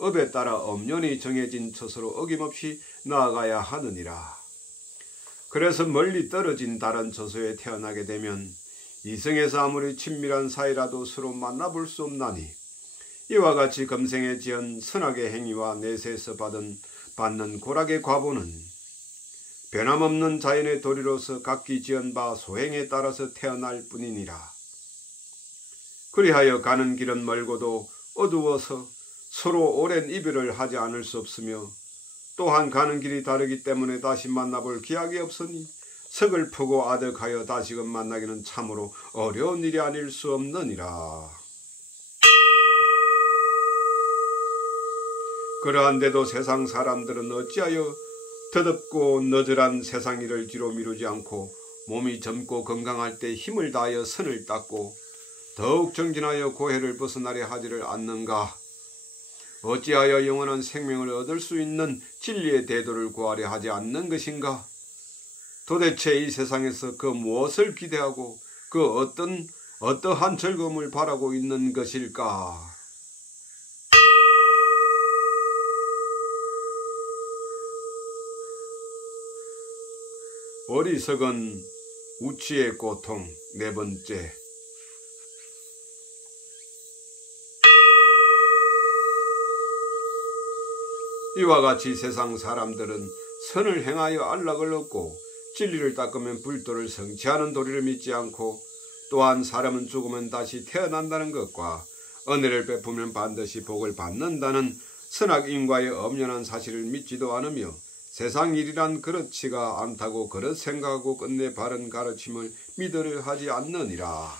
업에 따라 엄연히 정해진 처소로 어김없이 나아가야 하느니라. 그래서 멀리 떨어진 다른 처소에 태어나게 되면 이성에서 아무리 친밀한 사이라도 서로 만나볼 수 없나니 이와 같이 금생에 지은 선악의 행위와 내세에서 받는 고락의 과보는 변함없는 자연의 도리로서 각기 지은 바 소행에 따라서 태어날 뿐이니라. 그리하여 가는 길은 멀고도 어두워서 서로 오랜 이별을 하지 않을 수 없으며 또한 가는 길이 다르기 때문에 다시 만나볼 기약이 없으니 서글프고 아득하여 다시금 만나기는 참으로 어려운 일이 아닐 수 없느니라. 그러한데도 세상 사람들은 어찌하여 더덥고 너절한 세상 일을 뒤로 미루지 않고 몸이 젊고 건강할 때 힘을 다하여 선을 닦고 더욱 정진하여 고해를 벗어나려 하지를 않는가? 어찌하여 영원한 생명을 얻을 수 있는 진리의 대도를 구하려 하지 않는 것인가? 도대체 이 세상에서 그 무엇을 기대하고 그 어떠한 즐거움을 바라고 있는 것일까? 어리석은 우치의 고통. 네 번째. 이와 같이 세상 사람들은 선을 행하여 안락을 얻고 진리를 닦으면 불도를 성취하는 도리를 믿지 않고, 또한 사람은 죽으면 다시 태어난다는 것과 은혜를 베푸면 반드시 복을 받는다는 선악인과의 엄연한 사실을 믿지도 않으며 세상 일이란 그렇지가 않다고 그릇 생각하고 끝내 바른 가르침을 믿으려 하지 않느니라.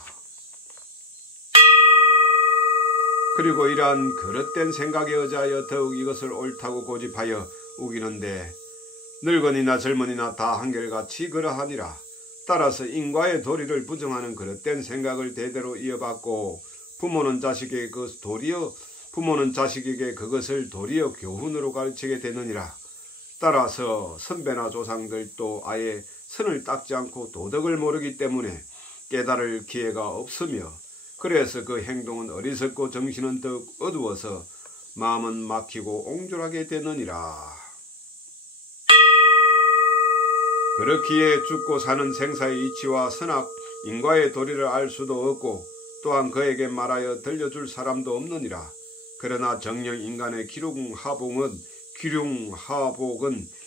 그리고 이러한 그릇된 생각에 의지하여 더욱 이것을 옳다고 고집하여 우기는데 늙은이나 젊은이나 다 한결같이 그러하니라. 따라서 인과의 도리를 부정하는 그릇된 생각을 대대로 이어받고 부모는 자식에게 그것을 도리어 교훈으로 가르치게 되느니라. 따라서 선배나 조상들도 아예 선을 닦지 않고 도덕을 모르기 때문에 깨달을 기회가 없으며, 그래서 그 행동은 어리석고 정신은 더욱 어두워서 마음은 막히고 옹졸하게 되느니라. 그렇기에 죽고 사는 생사의 이치와 선악 인과의 도리를 알 수도 없고 또한 그에게 말하여 들려줄 사람도 없느니라. 그러나 정녕 인간의 기륭하복은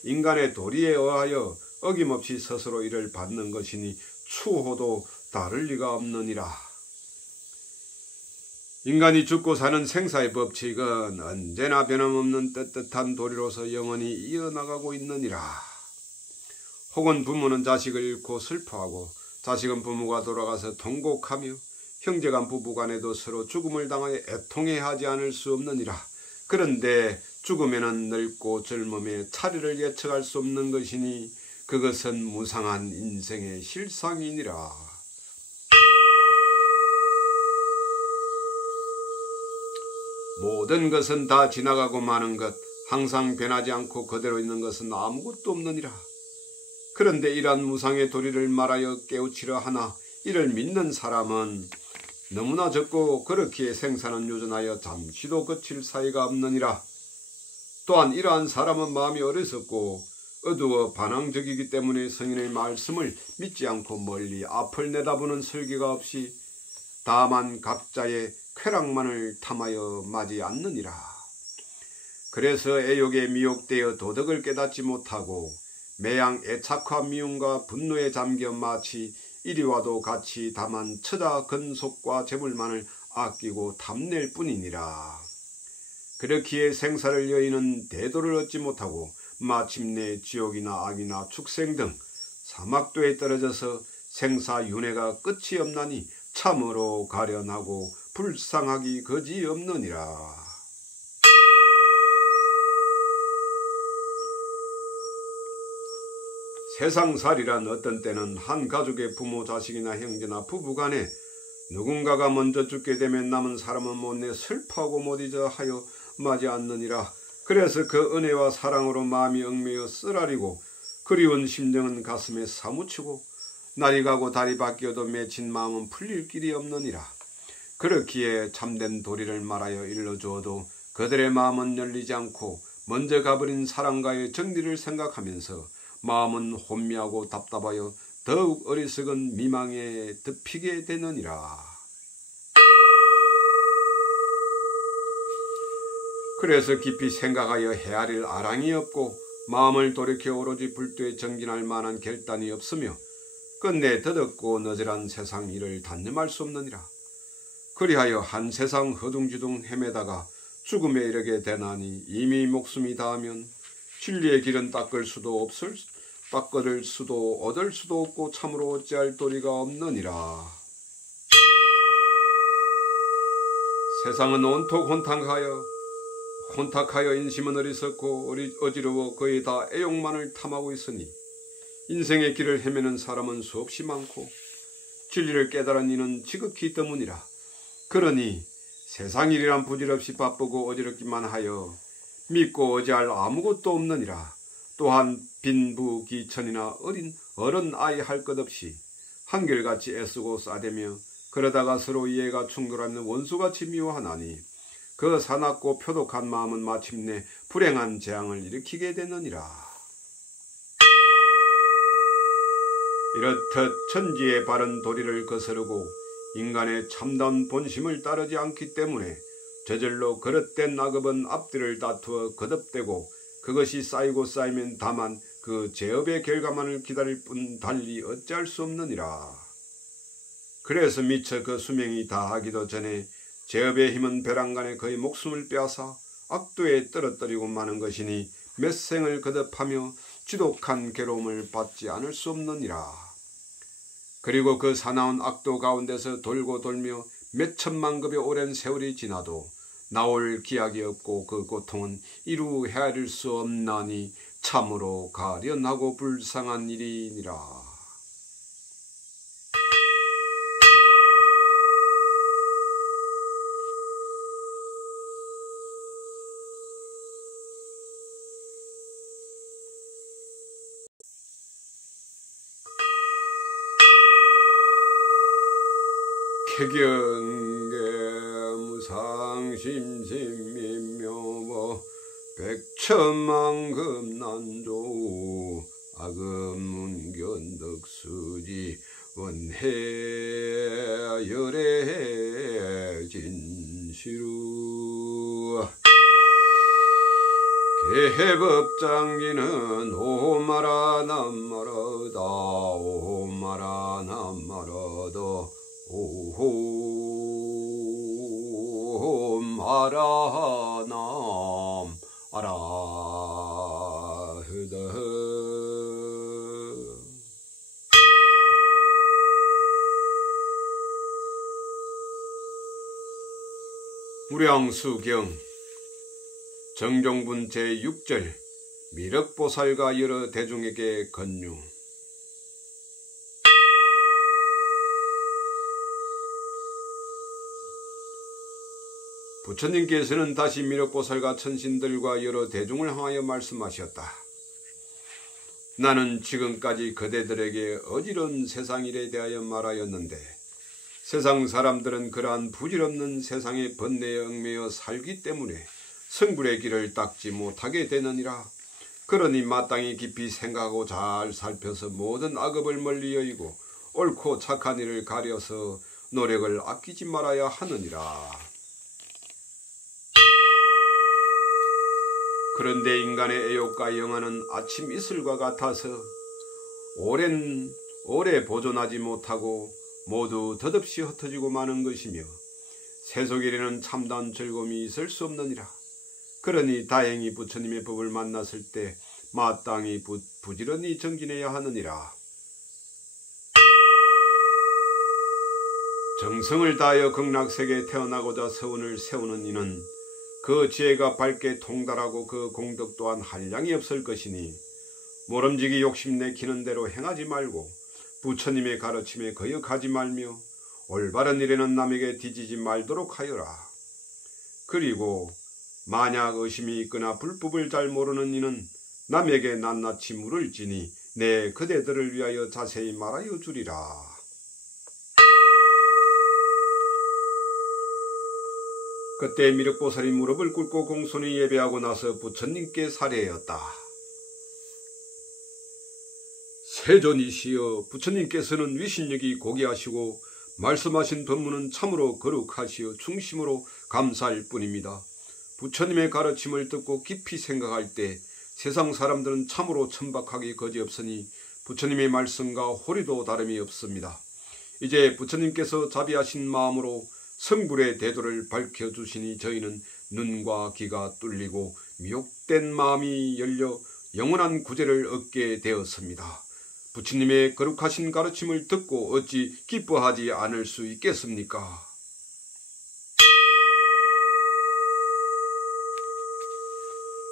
인간의 도리에 의하여 어김없이 스스로 이를 받는 것이니 추호도 다를 리가 없느니라. 인간이 죽고 사는 생사의 법칙은 언제나 변함없는 떳떳한 도리로서 영원히 이어나가고 있느니라. 혹은 부모는 자식을 잃고 슬퍼하고 자식은 부모가 돌아가서 통곡하며 형제간 부부간에도 서로 죽음을 당하여 애통해 하지 않을 수 없느니라. 그런데 죽음에는 늙고 젊음의 차례를 예측할 수 없는 것이니 그것은 무상한 인생의 실상이니라. 모든 것은 다 지나가고 마는 것, 항상 변하지 않고 그대로 있는 것은 아무것도 없느니라. 그런데 이러한 무상의 도리를 말하여 깨우치려 하나 이를 믿는 사람은 너무나 적고 그렇기에 생사는 요전하여 잠시도 그칠 사이가 없느니라. 또한 이러한 사람은 마음이 어리석고 어두워 반항적이기 때문에 성인의 말씀을 믿지 않고 멀리 앞을 내다보는 설계가 없이 다만 각자의 쾌락만을 탐하여 마지 않느니라. 그래서 애욕에 미혹되어 도덕을 깨닫지 못하고 매양 애착과 미움과 분노에 잠겨 마치 이리와도 같이 다만 처자 근속과 재물만을 아끼고 탐낼 뿐이니라. 그렇기에 생사를 여의는 대도를 얻지 못하고 마침내 지옥이나 악이나 축생 등 사막도에 떨어져서 생사윤회가 끝이 없나니 참으로 가련하고 불쌍하기 거지없느니라. 세상살이란 어떤 때는 한 가족의 부모, 자식이나 형제나 부부간에 누군가가 먼저 죽게 되면 남은 사람은 못내 슬퍼하고 못 잊어 하여 마지 않느니라. 그래서 그 은혜와 사랑으로 마음이 얽매여 쓰라리고 그리운 심정은 가슴에 사무치고 날이 가고 달이 바뀌어도 맺힌 마음은 풀릴 길이 없느니라. 그렇기에 참된 도리를 말하여 일러주어도 그들의 마음은 열리지 않고 먼저 가버린 사랑과의 정리를 생각하면서 마음은 혼미하고 답답하여 더욱 어리석은 미망에 덮이게 되느니라. 그래서 깊이 생각하여 헤아릴 아랑이 없고 마음을 돌이켜 오로지 불도에 정진할 만한 결단이 없으며 끝내 더덥고 너절한 세상 일을 단념할 수 없느니라. 그리하여 한 세상 허둥지둥 헤매다가 죽음에 이르게 되나니 이미 목숨이 닿으면 진리의 길은 닦을 수도 없을 닦을 수도 얻을 수도 없고 참으로 어찌할 도리가 없느니라. 세상은 온통 혼탁하여 인심은 어리석고 어지러워 거의 다 애욕만을 탐하고 있으니 인생의 길을 헤매는 사람은 수없이 많고 진리를 깨달은 이는 지극히 드무니라. 그러니 세상 일이란 부질없이 바쁘고 어지럽기만 하여 믿고 어지할 아무것도 없느니라. 또한 빈부귀천이나 어른 아이 할 것 없이 한결같이 애쓰고 싸대며 그러다가 서로 이해가 충돌하면 원수같이 미워하나니 그 사납고 표독한 마음은 마침내 불행한 재앙을 일으키게 되느니라. 이렇듯 천지의 바른 도리를 거스르고 인간의 참다운 본심을 따르지 않기 때문에 저절로 그릇된 악업은 앞뒤를 다투어 거듭되고 그것이 쌓이고 쌓이면 다만 그 제업의 결과만을 기다릴 뿐 달리 어찌할 수 없느니라. 그래서 미처 그 수명이 다하기도 전에 제업의 힘은 벼랑간에 거의 목숨을 빼앗아 악도에 떨어뜨리고 마는 것이니 몇 생을 거듭하며 지독한 괴로움을 받지 않을 수 없느니라. 그리고 그 사나운 악도 가운데서 돌고 돌며 몇 천만 급의 오랜 세월이 지나도 나올 기약이 없고 그 고통은 이루 헤아릴 수 없나니 참으로 가련하고 불쌍한 일이니라. 쾌경계 무상심심민묘모 백천만급난조 악음문견덕수지 원해열애 진시루 개해법장기는 오마라 남마라다 오마라 남마라다 오홈 아라남 아라흐다. 무량수경 정종분 제6절 미륵보살과 여러 대중에게 건유. 부처님께서는 다시 미륵보살과 천신들과 여러 대중을 향하여 말씀하셨다. 나는 지금까지 그대들에게 어지러운 세상일에 대하여 말하였는데 세상 사람들은 그러한 부질없는 세상의 번뇌에 얽매여 살기 때문에 성불의 길을 닦지 못하게 되느니라. 그러니 마땅히 깊이 생각하고 잘 살펴서 모든 악업을 멀리 여의고 옳고 착한 일을 가려서 노력을 아끼지 말아야 하느니라. 그런데 인간의 애욕과 영화는 아침 이슬과 같아서 오래 보존하지 못하고 모두 덧없이 흩어지고 마는 것이며 세속일에는 참다운 즐거움이 있을 수 없느니라. 그러니 다행히 부처님의 법을 만났을 때 마땅히 부지런히 정진해야 하느니라. 정성을 다하여 극락세계에 태어나고자 서원을 세우는 이는 그 지혜가 밝게 통달하고 그 공덕 또한 한량이 없을 것이니 모름지기 욕심내키는 대로 행하지 말고 부처님의 가르침에 거역하지 말며 올바른 일에는 남에게 뒤지지 말도록 하여라. 그리고 만약 의심이 있거나 불법을 잘 모르는 이는 남에게 낱낱이 물을지니 내 그대들을 위하여 자세히 말하여 주리라. 그때 미륵보살이 무릎을 꿇고 공손히 예배하고 나서 부처님께 사례하였다. 세존이시여, 부처님께서는 위신력이 고귀하시고 말씀하신 법문은 참으로 거룩하시어 중심으로 감사할 뿐입니다. 부처님의 가르침을 듣고 깊이 생각할 때 세상 사람들은 참으로 천박하기 거지없으니 부처님의 말씀과 호리도 다름이 없습니다. 이제 부처님께서 자비하신 마음으로 성불의 대도를 밝혀주시니 저희는 눈과 귀가 뚫리고 미혹된 마음이 열려 영원한 구제를 얻게 되었습니다. 부처님의 거룩하신 가르침을 듣고 어찌 기뻐하지 않을 수 있겠습니까?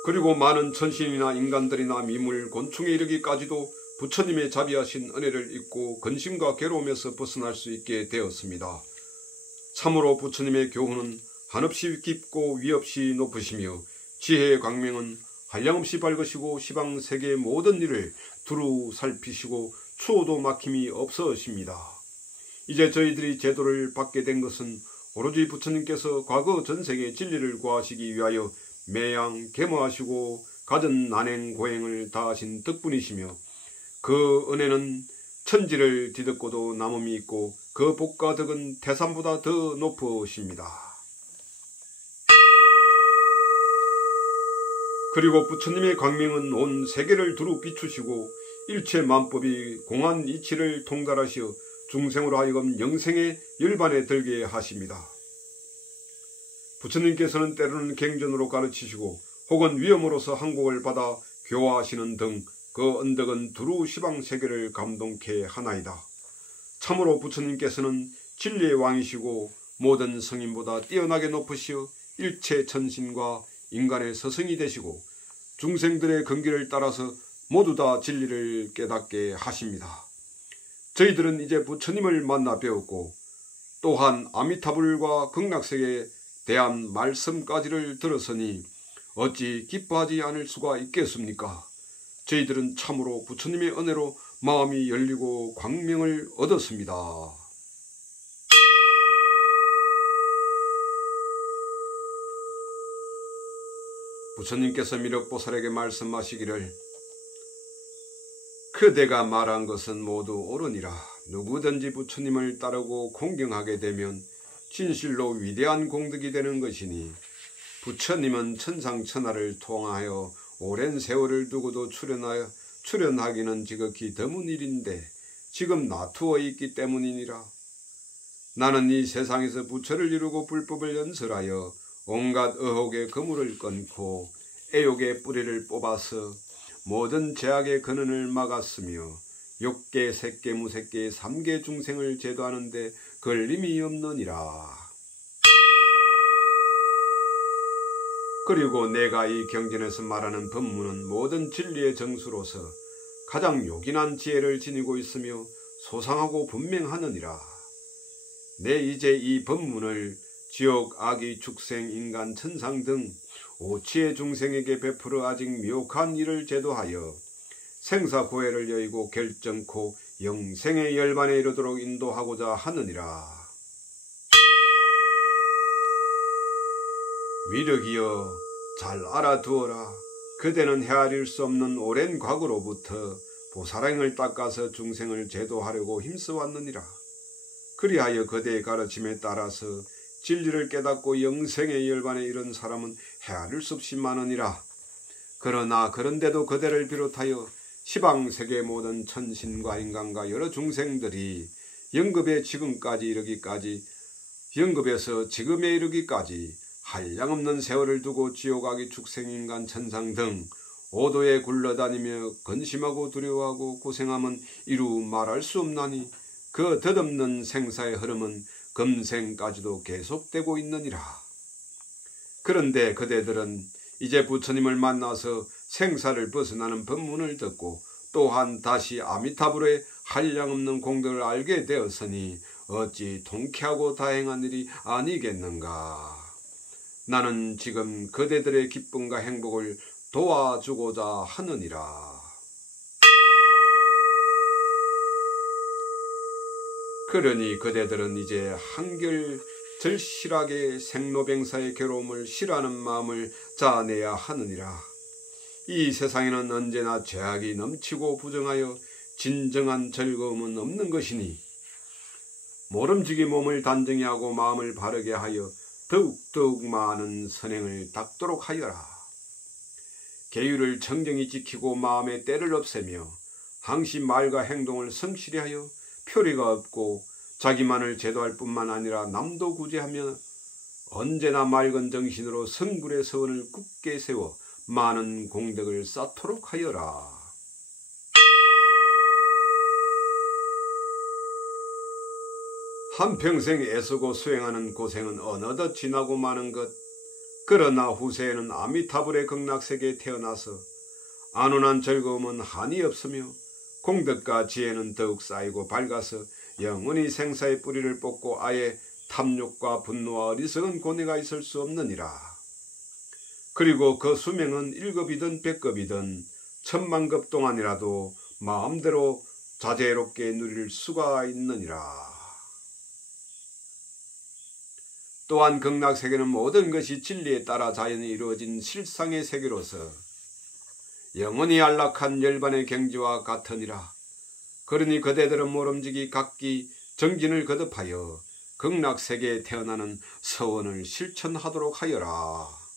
그리고 많은 천신이나 인간들이나 미물, 곤충에 이르기까지도 부처님의 자비하신 은혜를 잊고 근심과 괴로움에서 벗어날 수 있게 되었습니다. 참으로 부처님의 교훈은 한없이 깊고 위없이 높으시며 지혜의 광명은 한량없이 밝으시고 시방세계의 모든 일을 두루 살피시고 추호도 막힘이 없으십니다. 이제 저희들이 제도를 받게 된 것은 오로지 부처님께서 과거 전생의 진리를 구하시기 위하여 매양 계모하시고 갖은 난행 고행을 다하신 덕분이시며 그 은혜는 천지를 뒤덮고도 남음이 있고 그 복과 덕은 태산보다 더 높으십니다. 그리고 부처님의 광명은 온 세계를 두루 비추시고 일체 만법이 공한 이치를 통달하시어 중생으로 하여금 영생의 열반에 들게 하십니다. 부처님께서는 때로는 갱전으로 가르치시고 혹은 위험으로서 항복을 받아 교화하시는 등 그 언덕은 두루 시방세계를 감동케 하나이다. 참으로 부처님께서는 진리의 왕이시고 모든 성인보다 뛰어나게 높으시어 일체 천신과 인간의 서성이 되시고 중생들의 근기를 따라서 모두 다 진리를 깨닫게 하십니다. 저희들은 이제 부처님을 만나 배웠고 또한 아미타불과 극락세계에 대한 말씀까지를 들었으니 어찌 기뻐하지 않을 수가 있겠습니까? 저희들은 참으로 부처님의 은혜로 마음이 열리고 광명을 얻었습니다. 부처님께서 미륵보살에게 말씀하시기를 그대가 말한 것은 모두 옳으니라. 누구든지 부처님을 따르고 공경하게 되면 진실로 위대한 공덕이 되는 것이니 부처님은 천상천하를 통하여 오랜 세월을 두고도 출현하기는 지극히 드문 일인데 지금 나투어 있기 때문이니라. 나는 이 세상에서 부처를 이루고 불법을 연설하여 온갖 의혹의 그물을 끊고 애욕의 뿌리를 뽑아서 모든 제약의 근원을 막았으며 욕계, 색계, 무색계, 삼계 중생을 제도하는데 걸림이 없느니라. 그리고 내가 이 경전에서 말하는 법문은 모든 진리의 정수로서 가장 요긴한 지혜를 지니고 있으며 소상하고 분명하느니라. 내 이제 이 법문을 지옥, 악의, 축생, 인간, 천상 등 오치의 중생에게 베풀어 아직 미혹한 일을 제도하여 생사고해를 여의고 결정코 영생의 열반에 이르도록 인도하고자 하느니라. 미륵이여 잘 알아두어라. 그대는 헤아릴 수 없는 오랜 과거로부터 보살행을 닦아서 중생을 제도하려고 힘써왔느니라. 그리하여 그대의 가르침에 따라서 진리를 깨닫고 영생의 열반에 이른 사람은 헤아릴 수 없이 많으니라. 그러나 그런데도 그대를 비롯하여 시방세계 모든 천신과 인간과 여러 중생들이 영급에 지금까지 이르기까지 영급에서 지금에 이르기까지 한량없는 세월을 두고 지옥악의 축생인간 천상 등 오도에 굴러다니며 근심하고 두려워하고 고생함은 이루 말할 수 없나니 그 덧없는 생사의 흐름은 금생까지도 계속되고 있느니라. 그런데 그대들은 이제 부처님을 만나서 생사를 벗어나는 법문을 듣고 또한 다시 아미타불의 한량없는 공덕을 알게 되었으니 어찌 통쾌하고 다행한 일이 아니겠는가. 나는 지금 그대들의 기쁨과 행복을 도와주고자 하느니라. 그러니 그대들은 이제 한결 절실하게 생로병사의 괴로움을 싫어하는 마음을 자아내야 하느니라. 이 세상에는 언제나 죄악이 넘치고 부정하여 진정한 즐거움은 없는 것이니 모름지기 몸을 단정히 하고 마음을 바르게 하여 더욱더욱 많은 선행을 닦도록 하여라. 계율을 청정히 지키고 마음의 때를 없애며 항시 말과 행동을 성실히 하여 표리가 없고 자기만을 제도할 뿐만 아니라 남도 구제하며 언제나 맑은 정신으로 성불의 서원을 굳게 세워 많은 공덕을 쌓도록 하여라. 한평생 애쓰고 수행하는 고생은 어느덧 지나고 마는 것. 그러나 후세에는 아미타불의 극락세계에 태어나서 안온한 즐거움은 한이 없으며 공덕과 지혜는 더욱 쌓이고 밝아서 영원히 생사의 뿌리를 뽑고 아예 탐욕과 분노와 어리석은 고뇌가 있을 수 없느니라. 그리고 그 수명은 1급이든 100급이든 10,000급 동안이라도 마음대로 자재롭게 누릴 수가 있느니라. 또한 극락세계는 모든 것이 진리에 따라 자연히 이루어진 실상의 세계로서 영원히 안락한 열반의 경지와 같으니라. 그러니 그대들은 모름지기 각기 정진을 거듭하여 극락세계에 태어나는 서원을 실천하도록 하여라.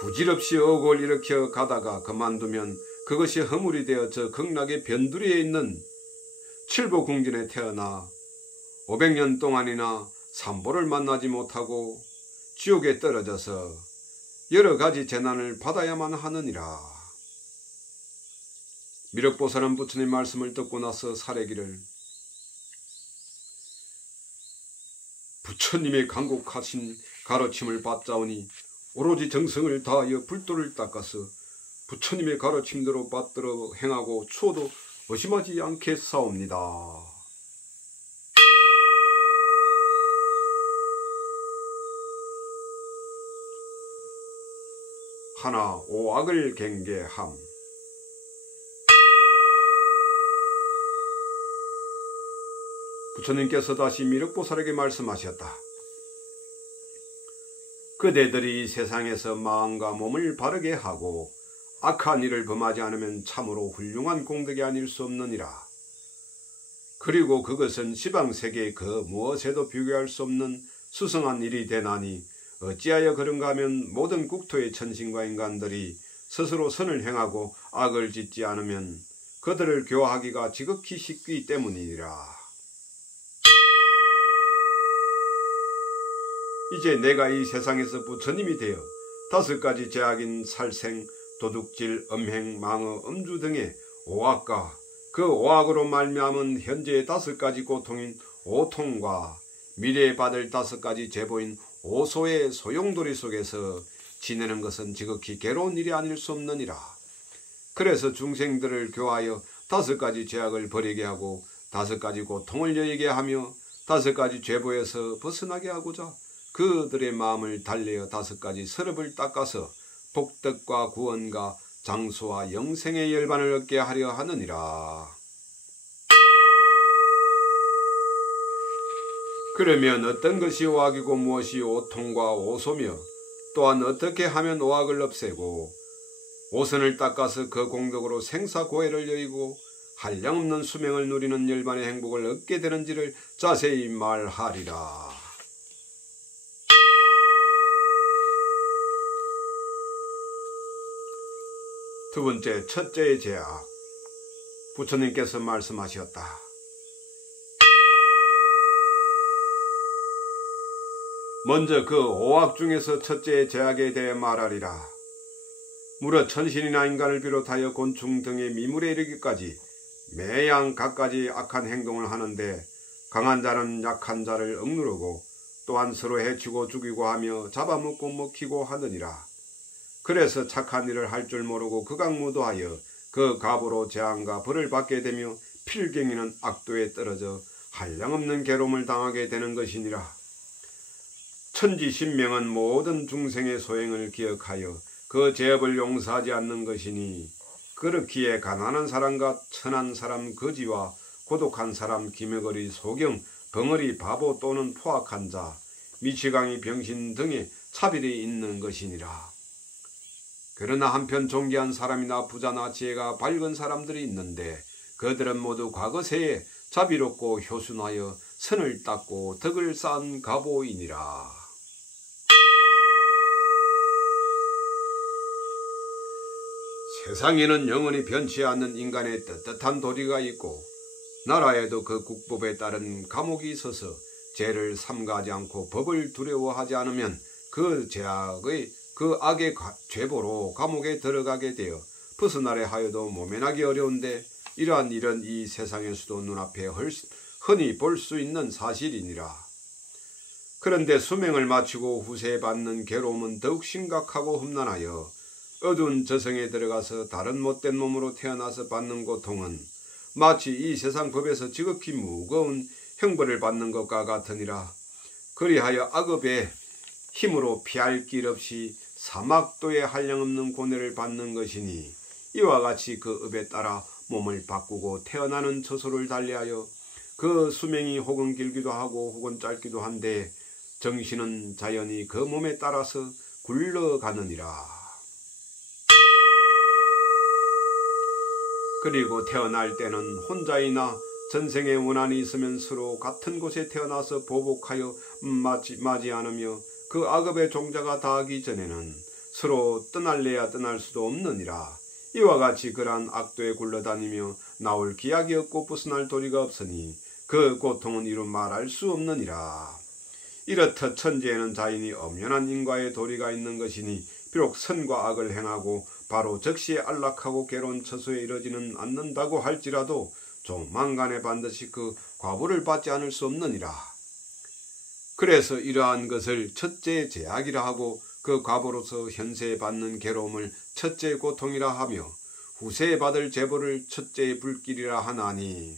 부질없이 억울을 일으켜 가다가 그만두면 그것이 허물이 되어 저 극락의 변두리에 있는 칠보궁전에 태어나 500년 동안이나 삼보를 만나지 못하고 지옥에 떨어져서 여러 가지 재난을 받아야만 하느니라. 미륵보살은 부처님 말씀을 듣고 나서 사례기를 부처님의 간곡하신 가르침을 받자오니 오로지 정성을 다하여 불도를 닦아서 부처님의 가르침대로 받들어 행하고 추워도 의심하지 않겠사옵니다. 하나 오악을 경계함. 부처님께서 다시 미륵보살에게 말씀하셨다. 그대들이 이 세상에서 마음과 몸을 바르게 하고 악한 일을 범하지 않으면 참으로 훌륭한 공덕이 아닐 수 없느니라. 그리고 그것은 시방세계의 그 무엇에도 비교할 수 없는 수성한 일이 되나니 어찌하여 그런가 하면 모든 국토의 천신과 인간들이 스스로 선을 행하고 악을 짓지 않으면 그들을 교화하기가 지극히 쉽기 때문이니라. 이제 내가 이 세상에서 부처님이 되어 5가지 죄악인 살생, 도둑질, 음행, 망어, 음주 등의 오악과 그 오악으로 말미암은 현재의 5가지 고통인 오통과 미래에 받을 5가지 제보인 오소의 소용돌이 속에서 지내는 것은 지극히 괴로운 일이 아닐 수 없느니라. 그래서 중생들을 교하여 5가지 죄악을 버리게 하고 5가지 고통을 여의게 하며 5가지 죄보에서 벗어나게 하고자 그들의 마음을 달래어 5가지 서럽을 닦아서 복덕과 구원과 장수와 영생의 열반을 얻게 하려 하느니라. 그러면 어떤 것이 오악이고 무엇이 오통과 오소며 또한 어떻게 하면 오악을 없애고 오선을 닦아서 그 공덕으로 생사고해를 여의고 한량없는 수명을 누리는 열반의 행복을 얻게 되는지를 자세히 말하리라. 두 번째, 첫째의 죄악. 부처님께서 말씀하셨다. 먼저 그 오악 중에서 첫째의 죄악에 대해 말하리라. 무려 천신이나 인간을 비롯하여 곤충 등의 미물에 이르기까지 매양 갖가지 악한 행동을 하는데 강한 자는 약한 자를 억누르고 또한 서로 해치고 죽이고 하며 잡아먹고 먹히고 하느니라. 그래서 착한 일을 할 줄 모르고 극악무도하여 그 갑으로 재앙과 벌을 받게 되며 필경이는 악도에 떨어져 한량없는 괴로움을 당하게 되는 것이니라. 천지신명은 모든 중생의 소행을 기억하여 그 죄업을 용서하지 않는 것이니 그렇기에 가난한 사람과 천한 사람 거지와 고독한 사람 기머거리 소경 벙어리 바보 또는 포악한 자 미치광이 병신 등의 차별이 있는 것이니라. 그러나 한편 존귀한 사람이나 부자나 지혜가 밝은 사람들이 있는데 그들은 모두 과거세에 자비롭고 효순하여 선을 닦고 덕을 쌓은 가보이니라. 세상에는 영원히 변치 않는 인간의 떳떳한 도리가 있고 나라에도 그 국법에 따른 감옥이 있어서 죄를 삼가하지 않고 법을 두려워하지 않으면 그 악의 죄보로 감옥에 들어가게 되어 벗어나려 하여도 모면하기 어려운데 이러한 일은 이 세상에서도 눈앞에 흔히 볼 수 있는 사실이니라. 그런데 수명을 마치고 후세에 받는 괴로움은 더욱 심각하고 험난하여 어두운 저성에 들어가서 다른 못된 몸으로 태어나서 받는 고통은 마치 이 세상 법에서 지극히 무거운 형벌을 받는 것과 같으니라. 그리하여 악업의 힘으로 피할 길 없이 사막도에 한량없는 고뇌를 받는 것이니 이와 같이 그 업에 따라 몸을 바꾸고 태어나는 처소를 달리하여 그 수명이 혹은 길기도 하고 혹은 짧기도 한데 정신은 자연히 그 몸에 따라서 굴러가느니라. 그리고 태어날 때는 혼자이나 전생에 원한이 있으면 서로 같은 곳에 태어나서 보복하여 맞지 않으며 그 악업의 종자가 닿기 전에는 서로 떠날래야 떠날 수도 없느니라. 이와 같이 그러한 악도에 굴러다니며 나올 기약이 없고 벗어날 도리가 없으니 그 고통은 이루 말할 수 없느니라. 이렇듯 천지에는 자인이 엄연한 인과의 도리가 있는 것이니 비록 선과 악을 행하고 바로 즉시에 안락하고 괴로운 처소에 이르지는 않는다고 할지라도 조만간에 반드시 그 과보를 받지 않을 수 없느니라. 그래서 이러한 것을 첫째 제약이라 하고 그 과보로서 현세에 받는 괴로움을 첫째 고통이라 하며 후세에 받을 제보를 첫째 불길이라 하나니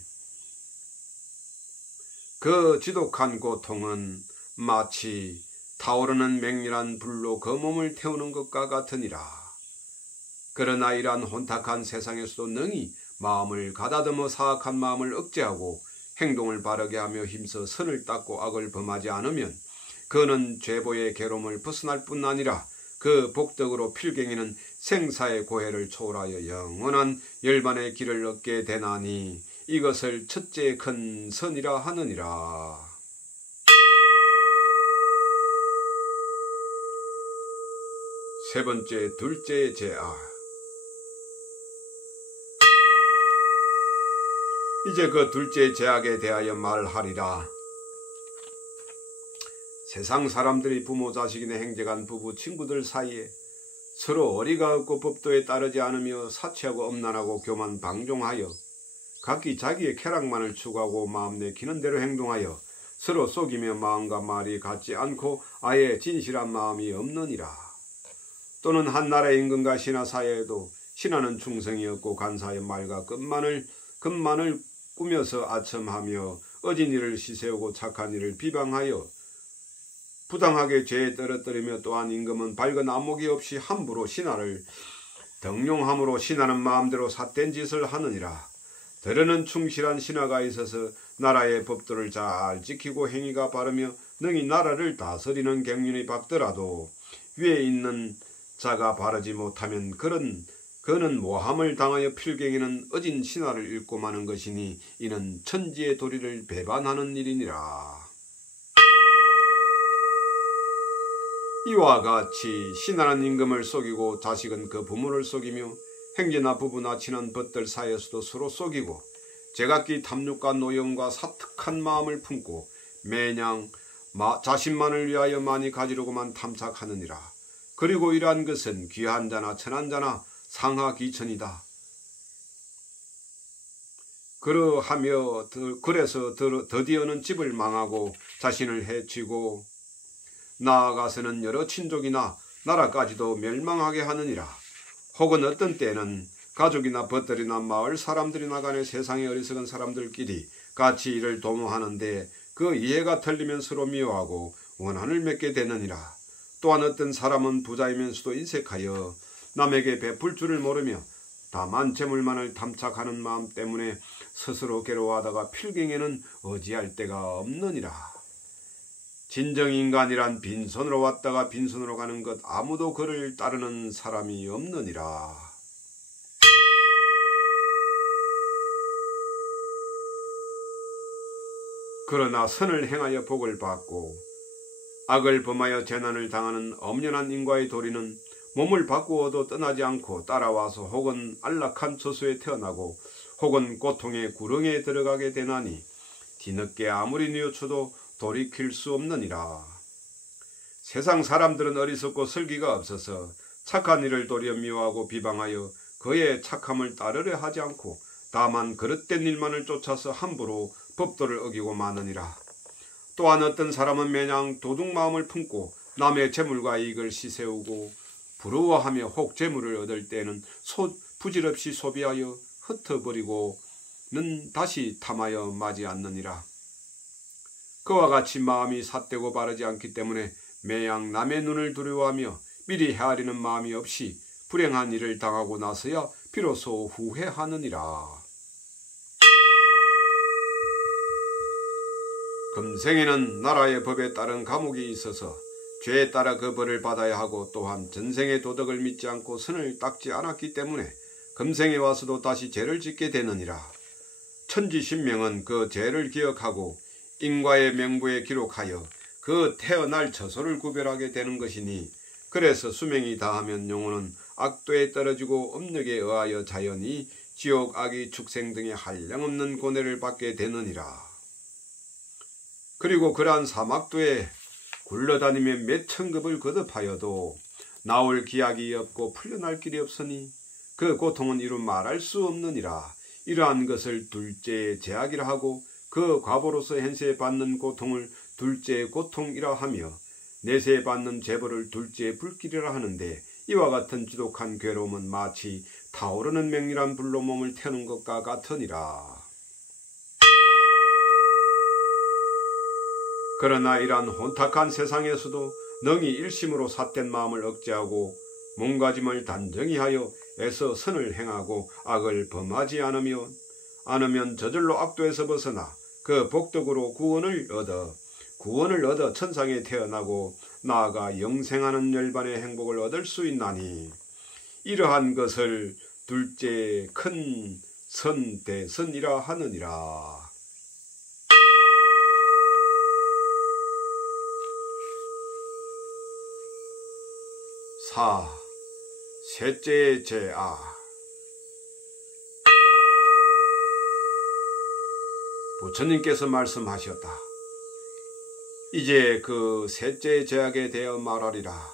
그 지독한 고통은 마치 타오르는 맹렬한 불로 그 몸을 태우는 것과 같으니라. 그러나 이러한 혼탁한 세상에서도 능히 마음을 가다듬어 사악한 마음을 억제하고 행동을 바르게 하며 힘써 선을 닦고 악을 범하지 않으면 그는 죄보의 괴로움을 벗어날 뿐 아니라 그 복덕으로 필경에는 생사의 고해를 초월하여 영원한 열반의 길을 얻게 되나니 이것을 첫째 큰 선이라 하느니라. 세 번째, 둘째 제악. 이제 그 둘째 제약에 대하여 말하리라. 세상 사람들이 부모 자식인의 행제간 부부 친구들 사이에 서로 어리가 없고 법도에 따르지 않으며 사치하고 엄난하고 교만 방종하여 각기 자기의 쾌락만을 추구하고 마음 내키는 대로 행동하여 서로 속이며 마음과 말이 같지 않고 아예 진실한 마음이 없느니라. 또는 한 나라의 임금과 신하 사이에도 신하는 충성이 없고 간사의 말과 끝만을 꾸며서 아첨하며 어진 일을 시세우고 착한 일을 비방하여 부당하게 죄에 떨어뜨리며 또한 임금은 밝은 안목이 없이 함부로 신하를 등용함으로 신하는 마음대로 삿된 짓을 하느니라. 더러는 충실한 신하가 있어서 나라의 법도를 잘 지키고 행위가 바르며 능히 나라를 다스리는 경륜이 밝더라도 위에 있는 자가 바르지 못하면 그는 모함을 당하여 필경에는 어진 신하를 잃고 마는 것이니 이는 천지의 도리를 배반하는 일이니라. 이와 같이 신하는 임금을 속이고 자식은 그 부모를 속이며 형제나 부부나 친한 벗들 사이에서도 서로 속이고 제각기 탐욕과 노염과 사특한 마음을 품고 매냥 자신만을 위하여 많이 가지려고만 탐착하느니라. 그리고 이러한 것은 귀한 자나 천한 자나 상하기천이다. 그래서 드디어는 집을 망하고 자신을 해치고 나아가서는 여러 친족이나 나라까지도 멸망하게 하느니라. 혹은 어떤 때는 가족이나 벗들이나 마을 사람들이나 간에 세상의 어리석은 사람들끼리 같이 이를 도모하는데 그 이해가 틀리면 서로 미워하고 원한을 맺게 되느니라. 또한 어떤 사람은 부자이면서도 인색하여 남에게 베풀 줄을 모르며 다만 재물만을 탐착하는 마음 때문에 스스로 괴로워하다가 필경에는 어지할 데가 없느니라. 진정인간이란 빈손으로 왔다가 빈손으로 가는 것 아무도 그를 따르는 사람이 없느니라. 그러나 선을 행하여 복을 받고 악을 범하여 재난을 당하는 엄연한 인과의 도리는 몸을 바꾸어도 떠나지 않고 따라와서 혹은 안락한 처소에 태어나고 혹은 고통의 구렁에 들어가게 되나니 뒤늦게 아무리 뉘우쳐도 돌이킬 수 없느니라. 세상 사람들은 어리석고 슬기가 없어서 착한 일을 도리어 미워하고 비방하여 그의 착함을 따르려 하지 않고 다만 그릇된 일만을 쫓아서 함부로 법도를 어기고 마느니라. 또한 어떤 사람은 매냥 도둑마음을 품고 남의 재물과 이익을 시세우고 부러워하며 혹 재물을 얻을 때는 부질없이 소비하여 흩어버리고는 다시 탐하여 마지 않느니라. 그와 같이 마음이 삿되고 바르지 않기 때문에 매양 남의 눈을 두려워하며 미리 헤아리는 마음이 없이 불행한 일을 당하고 나서야 비로소 후회하느니라. 금생에는 나라의 법에 따른 감옥이 있어서 죄에 따라 그 벌을 받아야 하고 또한 전생의 도덕을 믿지 않고 선을 닦지 않았기 때문에 금생에 와서도 다시 죄를 짓게 되느니라. 천지신명은 그 죄를 기억하고 인과의 명부에 기록하여 그 태어날 처소를 구별하게 되는 것이니 그래서 수명이 다하면 영혼은 악도에 떨어지고 업력에 의하여 자연히 지옥, 악의 축생 등의 한량없는 고뇌를 받게 되느니라. 그리고 그러한 사막도에 굴러다니며 몇 천급을 거듭하여도 나올 기약이 없고 풀려날 길이 없으니 그 고통은 이루 말할 수 없느니라. 이러한 것을 둘째의 제약이라 하고 그 과보로서 현세받는 고통을 둘째의 고통이라 하며 내세에 받는 재벌을 둘째의 불길이라 하는데 이와 같은 지독한 괴로움은 마치 타오르는 맹렬한 불로 몸을 태우는 것과 같으니라. 그러나 이러한 혼탁한 세상에서도 능히 일심으로 삿된 마음을 억제하고 몸가짐을 단정히 하여 애써 선을 행하고 악을 범하지 않으면 저절로 악도에서 벗어나 그 복덕으로 구원을 얻어 천상에 태어나고 나아가 영생하는 열반의 행복을 얻을 수 있나니 이러한 것을 둘째 큰 선대선이라 하느니라. 셋째의 제아. 부처님께서 말씀하셨다. 이제 그 셋째의 제약에 대하여 말하리라.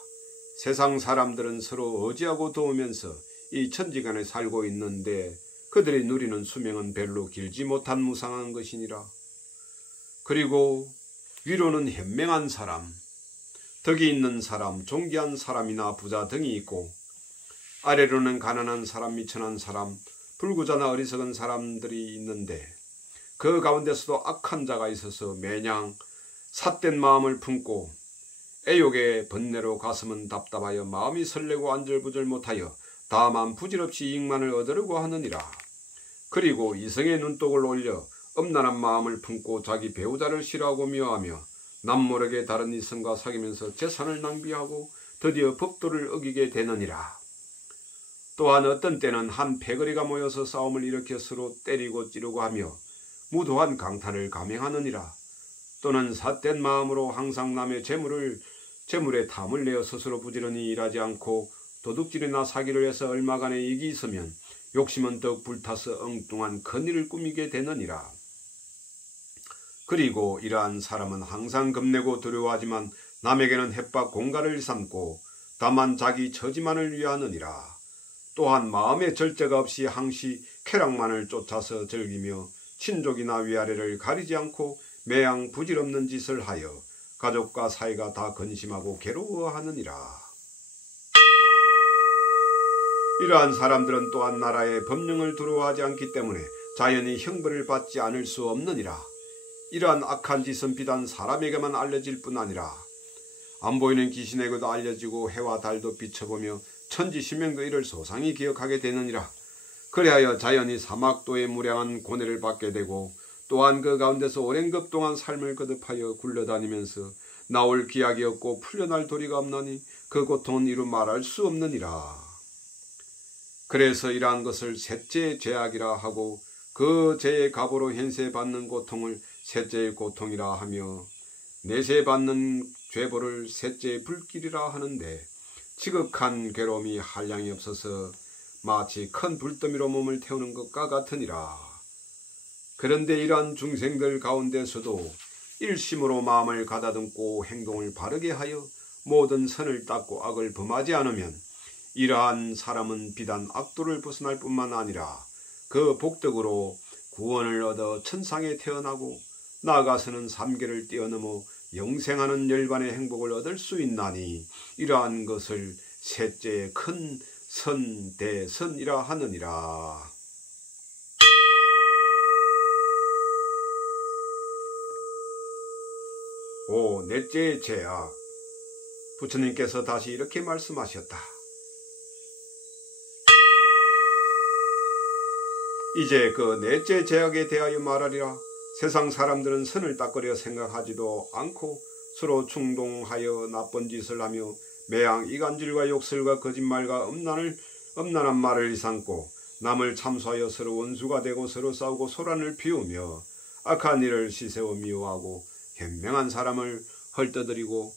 세상 사람들은 서로 의지하고 도우면서 이 천지간에 살고 있는데 그들이 누리는 수명은 별로 길지 못한 무상한 것이니라. 그리고 위로는 현명한 사람, 덕이 있는 사람, 존귀한 사람이나 부자 등이 있고 아래로는 가난한 사람, 미천한 사람, 불구자나 어리석은 사람들이 있는데 그 가운데서도 악한 자가 있어서 매냥 삿된 마음을 품고 애욕의 번뇌로 가슴은 답답하여 마음이 설레고 안절부절 못하여 다만 부질없이 이익만을 얻으려고 하느니라. 그리고 이성의 눈독을 올려 엄란한 마음을 품고 자기 배우자를 싫어하고 미워하며 남모르게 다른 이성과 사귀면서 재산을 낭비하고 드디어 법도를 어기게 되느니라. 또한 어떤 때는 한 패거리가 모여서 싸움을 일으켜 서로 때리고 찌르고 하며 무도한 강탈을 감행하느니라. 또는 삿된 마음으로 항상 남의 재물에 탐을 내어 스스로 부지런히 일하지 않고 도둑질이나 사기를 해서 얼마간의 이익이 있으면 욕심은 더욱 불타서 엉뚱한 큰일을 꾸미게 되느니라. 그리고 이러한 사람은 항상 겁내고 두려워하지만 남에게는 햇박 공갈을 삼고 다만 자기 처지만을 위하느니라. 또한 마음의 절제가 없이 항시 쾌락만을 쫓아서 즐기며 친족이나 위아래를 가리지 않고 매양 부질없는 짓을 하여 가족과 사이가 다 근심하고 괴로워하느니라. 이러한 사람들은 또한 나라의 법령을 두려워하지 않기 때문에 자연히 형벌을 받지 않을 수 없느니라. 이러한 악한 짓은 비단 사람에게만 알려질 뿐 아니라 안 보이는 귀신에게도 알려지고 해와 달도 비춰보며 천지신명도 이를 소상히 기억하게 되느니라. 그리하여 자연히 사막도의 무량한 고뇌를 받게 되고 또한 그 가운데서 오랜 급 동안 삶을 거듭하여 굴러다니면서 나올 기약이 없고 풀려날 도리가 없나니 그 고통은 이루 말할 수 없느니라. 그래서 이러한 것을 셋째 죄악이라 하고 그 죄의 값으로 현세 받는 고통을 셋째의 고통이라 하며 내세 받는 죄벌을 셋째의 불길이라 하는데 지극한 괴로움이 한량이 없어서 마치 큰 불더미로 몸을 태우는 것과 같으니라. 그런데 이러한 중생들 가운데서도 일심으로 마음을 가다듬고 행동을 바르게 하여 모든 선을 닦고 악을 범하지 않으면 이러한 사람은 비단 악도를 벗어날 뿐만 아니라 그 복덕으로 구원을 얻어 천상에 태어나고 나아가서는 삼계를 뛰어넘어 영생하는 열반의 행복을 얻을 수 있나니 이러한 것을 셋째의 큰 선대선이라 하느니라. 넷째의 제약. 부처님께서 다시 이렇게 말씀하셨다. 이제 그 넷째 제약에 대하여 말하리라. 세상 사람들은 선을 닦으려 생각하지도 않고 서로 충동하여 나쁜 짓을 하며 매양 이간질과 욕설과 거짓말과 엄난한 말을 일삼고 남을 참소하여 서로 원수가 되고 서로 싸우고 소란을 피우며 악한 일을 시세워 미워하고 현명한 사람을 헐떠들이고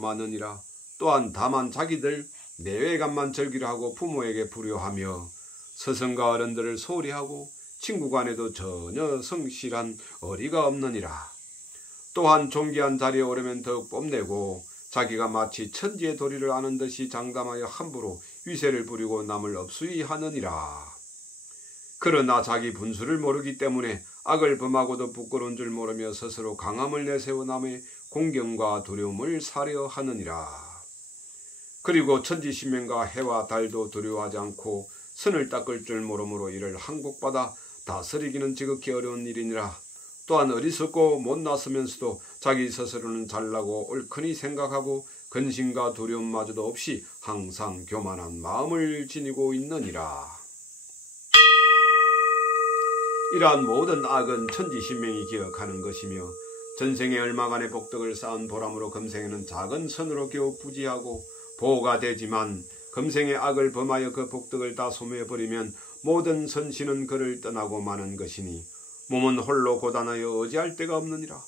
마느니라. 또한 다만 자기들 내외감만 즐기려 하고 부모에게 불효하며 스승과 어른들을 소홀히 하고 친구 간에도 전혀 성실한 어리가 없느니라. 또한 존귀한 자리에 오르면 더욱 뽐내고 자기가 마치 천지의 도리를 아는 듯이 장담하여 함부로 위세를 부리고 남을 업수히 하느니라. 그러나 자기 분수를 모르기 때문에 악을 범하고도 부끄러운 줄 모르며 스스로 강함을 내세워 남의 공경과 두려움을 사려 하느니라. 그리고 천지신명과 해와 달도 두려워하지 않고 선을 닦을 줄 모르므로 이를 항복받아 다스리기는 지극히 어려운 일이니라. 또한 어리석고 못났으면서도 자기 스스로는 잘나고 옳거니 생각하고 근심과 두려움마저도 없이 항상 교만한 마음을 지니고 있느니라. 이러한 모든 악은 천지신명이 기억하는 것이며 전생에 얼마간의 복덕을 쌓은 보람으로 금생에는 작은 선으로 겨우 부지하고 보호가 되지만 금생의 악을 범하여 그 복덕을 다 소멸해버리면 모든 선신은 그를 떠나고 마는 것이니 몸은 홀로 고단하여 의지할 데가 없느니라.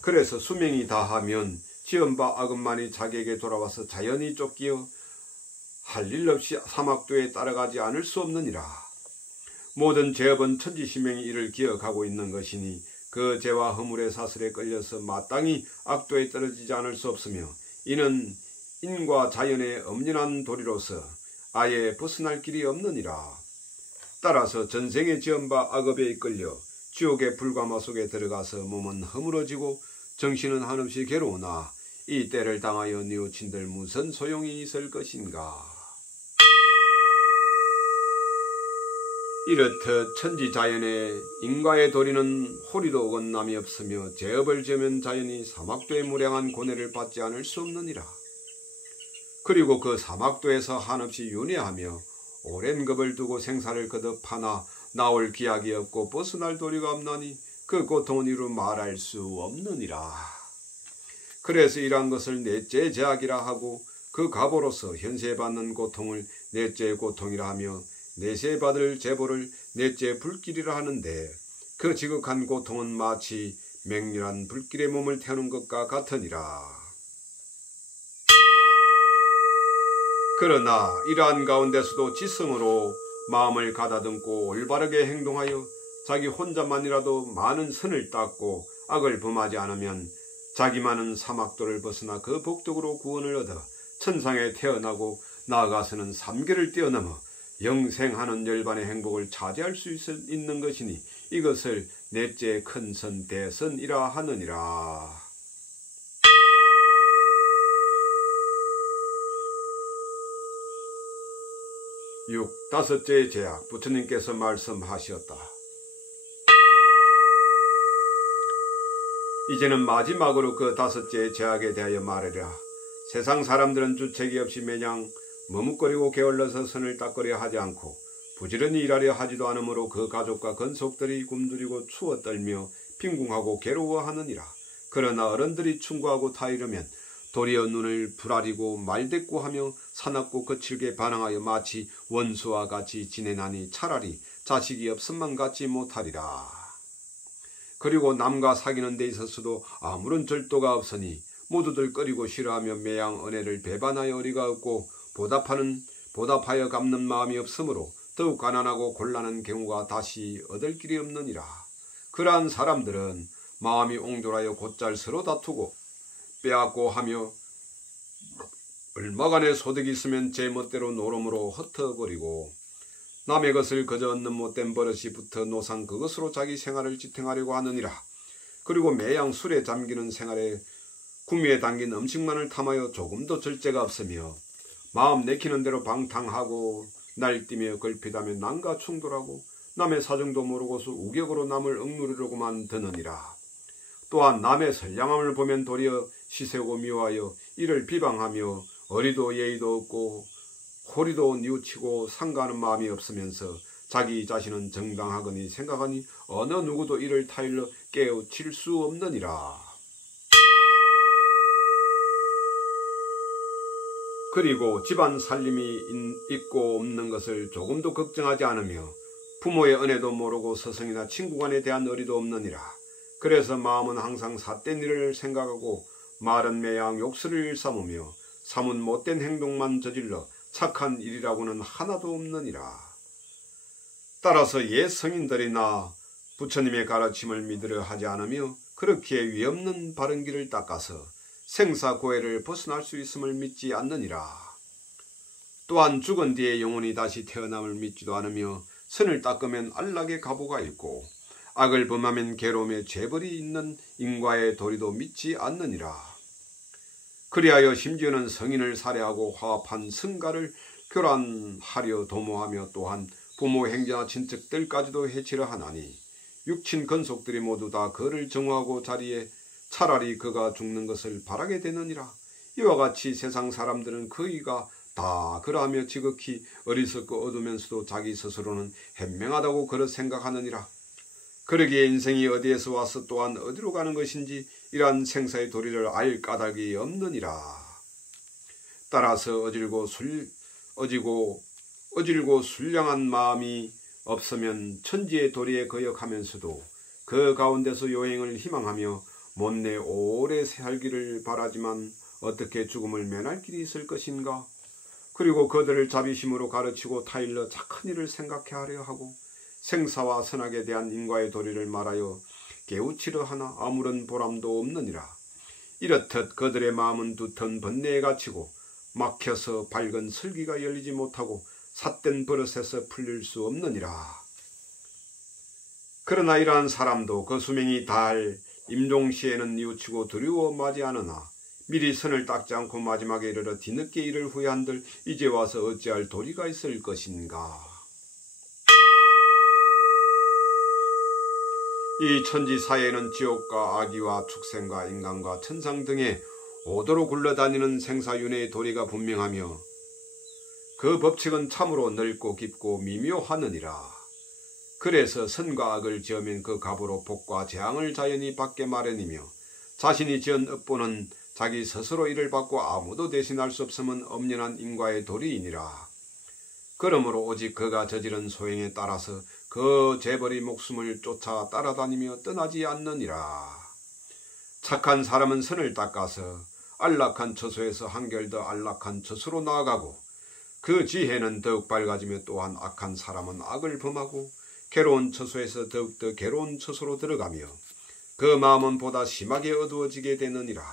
그래서 수명이 다하면 지은 바 악은만이 자기에게 돌아와서 자연히 쫓기어 할 일 없이 사막도에 따라가지 않을 수 없느니라. 모든 죄업은 천지신명이 이를 기억하고 있는 것이니 그 죄와 허물의 사슬에 끌려서 마땅히 악도에 떨어지지 않을 수 없으며 이는 인과 자연의 엄연한 도리로서 아예 벗어날 길이 없느니라. 따라서 전생에 지은 바 악업에 이끌려 지옥의 불가마 속에 들어가서 몸은 허물어지고 정신은 한없이 괴로우나 이 때를 당하여 뉘우친들 무슨 소용이 있을 것인가. 이렇듯 천지자연의 인과의 도리는 호리도 어긋남이 없으며 죄업을 지으면 자연히 사막도의 무량한 고뇌를 받지 않을 수 없느니라. 그리고 그 사막도에서 한없이 윤회하며 오랜 겁을 두고 생사를 거듭하나 나올 기약이 없고 벗어날 도리가 없나니 그 고통은 이루 말할 수 없느니라. 그래서 이러한 것을 넷째 제약이라 하고 그 가보로서 현세 받는 고통을 넷째 고통이라 하며 내세 받을 제보를 넷째 불길이라 하는데 그 지극한 고통은 마치 맹렬한 불길의 몸을 태우는 것과 같으니라. 그러나 이러한 가운데서도 지성으로 마음을 가다듬고 올바르게 행동하여 자기 혼자만이라도 많은 선을 닦고 악을 범하지 않으면 자기만은 사막도를 벗어나 그 복덕으로 구원을 얻어 천상에 태어나고 나아가서는 삼계를 뛰어넘어 영생하는 열반의 행복을 차지할 수 있는 것이니 이것을 넷째 큰선 대선이라 하느니라. 다섯째 제약. 부처님께서 말씀하셨다. 이제는 마지막으로 그 다섯째 제약에 대하여 말하리라. 세상 사람들은 주책이 없이 매냥 머뭇거리고 게을러서 선을 닦으려 하지 않고 부지런히 일하려 하지도 않으므로 그 가족과 건속들이 굶주리고 추워 떨며 빈궁하고 괴로워하느니라. 그러나 어른들이 충고하고 타이르면 도리어 눈을 부라리고 말대꾸하며 사납고 거칠게 반항하여 마치 원수와 같이 지내나니 차라리 자식이 없음만 같지 못하리라. 그리고 남과 사귀는 데 있어서도 아무런 절도가 없으니 모두들 꺼리고 싫어하며 매양 은혜를 배반하여 어리가 없고 보답하여 갚는 마음이 없으므로 더욱 가난하고 곤란한 경우가 다시 얻을 길이 없느니라. 그러한 사람들은 마음이 옹졸하여 곧잘 서로 다투고 빼앗고 하며 얼마간의 소득이 있으면 제 멋대로 노름으로 흩어버리고 남의 것을 그저 얻는 못된 버릇이 붙어 노상 그것으로 자기 생활을 지탱하려고 하느니라. 그리고 매양 술에 잠기는 생활에 구미에 담긴 음식만을 탐하여 조금도 절제가 없으며 마음 내키는 대로 방탕하고 날뛰며 걸핏하며 남과 충돌하고 남의 사정도 모르고서 우격으로 남을 억누르려고만 드느니라. 또한 남의 선량함을 보면 도리어 시세고 미워하여 이를 비방하며 어리도 예의도 없고 호리도 뉘우치고 상가하는 마음이 없으면서 자기 자신은 정당하거니 생각하니 어느 누구도 이를 타일러 깨우칠 수 없느니라. 그리고 집안 살림이 있고 없는 것을 조금도 걱정하지 않으며 부모의 은혜도 모르고 스승이나 친구간에 대한 의리도 없느니라. 그래서 마음은 항상 삿된 일을 생각하고 말은 매양 욕설을 일삼으며 사뭇 못된 행동만 저질러 착한 일이라고는 하나도 없느니라. 따라서 옛 성인들이나 부처님의 가르침을 믿으려 하지 않으며 그렇기에 위없는 바른 길을 닦아서 생사고해를 벗어날 수 있음을 믿지 않느니라. 또한 죽은 뒤에 영혼이 다시 태어남을 믿지도 않으며 선을 닦으면 안락의 가보가 있고 악을 범하면 괴로움의 죄벌이 있는 인과의 도리도 믿지 않느니라. 그리하여 심지어는 성인을 살해하고 화합한 성가를 교란하려 도모하며 또한 부모 형제나 친척들까지도 해치려 하나니 육친 건속들이 모두 다 그를 정오하고 자리에 차라리 그가 죽는 것을 바라게 되느니라. 이와 같이 세상 사람들은 그이가 다 그러하며 지극히 어리석고 어두면서도 자기 스스로는 현명하다고 그렇 생각하느니라. 그러기에 인생이 어디에서 와서 또한 어디로 가는 것인지 이러한 생사의 도리를 알 까닭이 없느니라. 따라서 어질고 술량한 마음이 없으면 천지의 도리에 거역하면서도 그 가운데서 요행을 희망하며 못내 오래 살기를 바라지만 어떻게 죽음을 면할 길이 있을 것인가. 그리고 그들을 자비심으로 가르치고 타일러 착한 일을 생각해 하려 하고 생사와 선악에 대한 인과의 도리를 말하여 깨우치려 하나 아무런 보람도 없느니라. 이렇듯 그들의 마음은 두턴 번뇌에 갇히고 막혀서 밝은 슬기가 열리지 못하고 삿된 버릇에서 풀릴 수 없느니라. 그러나 이러한 사람도 그 수명이 다할 임종시에는 뉘우치고 두려워 맞이하느나 미리 선을 닦지 않고 마지막에 이르러 뒤늦게 이를 후회한들 이제 와서 어찌할 도리가 있을 것인가. 이 천지 사회에는 지옥과 악의와 축생과 인간과 천상 등의 오도로 굴러다니는 생사윤회의 도리가 분명하며 그 법칙은 참으로 넓고 깊고 미묘하느니라. 그래서 선과 악을 지으면 그 값으로 복과 재앙을 자연히 받게 마련이며 자신이 지은 업보는 자기 스스로 이를 받고 아무도 대신할 수 없음은 엄연한 인과의 도리이니라. 그러므로 오직 그가 저지른 소행에 따라서 그 재벌의 목숨을 쫓아 따라다니며 떠나지 않느니라. 착한 사람은 선을 닦아서 안락한 처소에서 한결 더 안락한 처소로 나아가고 그 지혜는 더욱 밝아지며 또한 악한 사람은 악을 범하고 괴로운 처소에서 더욱더 괴로운 처소로 들어가며 그 마음은 보다 심하게 어두워지게 되느니라.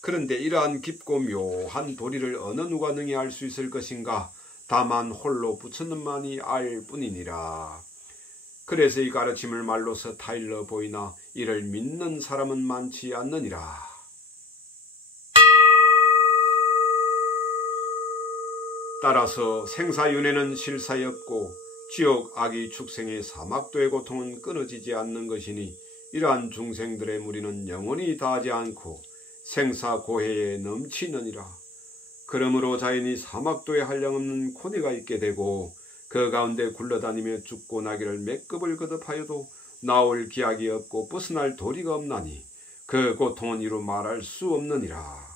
그런데 이러한 깊고 묘한 도리를 어느 누가 능히 알 수 있을 것인가. 다만 홀로 부처님만이 알 뿐이니라. 그래서 이 가르침을 말로서 타일러 보이나 이를 믿는 사람은 많지 않느니라. 따라서 생사윤회는 실사에 없고 지옥 악의 축생의 사막도의 고통은 끊어지지 않는 것이니 이러한 중생들의 무리는 영원히 다하지 않고 생사고해에 넘치느니라. 그러므로 자연히 사막도에 한량없는 고뇌가 있게 되고 그 가운데 굴러다니며 죽고 나기를 맥급을 거듭하여도 나올 기약이 없고 벗어날 도리가 없나니 그 고통은 이루 말할 수 없느니라.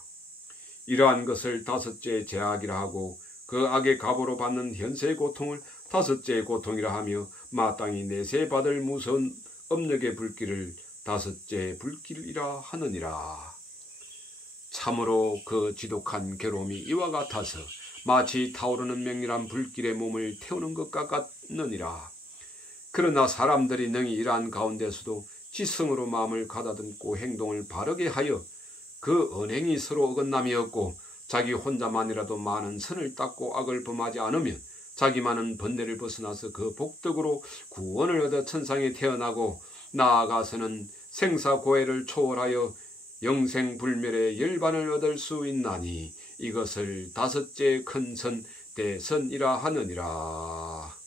이러한 것을 다섯째 제악이라 하고 그 악의 값으로 받는 현세의 고통을 다섯째 고통이라 하며 마땅히 내세 받을 무서운 업력의 불길을 다섯째 불길이라 하느니라. 참으로 그 지독한 괴로움이 이와 같아서 마치 타오르는 맹렬한 불길의 몸을 태우는 것 같느니라. 그러나 사람들이 능히 이러한 가운데서도 지성으로 마음을 가다듬고 행동을 바르게 하여 그 언행이 서로 어긋남이 없고 자기 혼자만이라도 많은 선을 닦고 악을 범하지 않으면 자기만은 번뇌를 벗어나서 그 복덕으로 구원을 얻어 천상에 태어나고 나아가서는 생사고해를 초월하여 영생불멸의 열반을 얻을 수 있나니 이것을 다섯째 큰 선 대선이라 하느니라.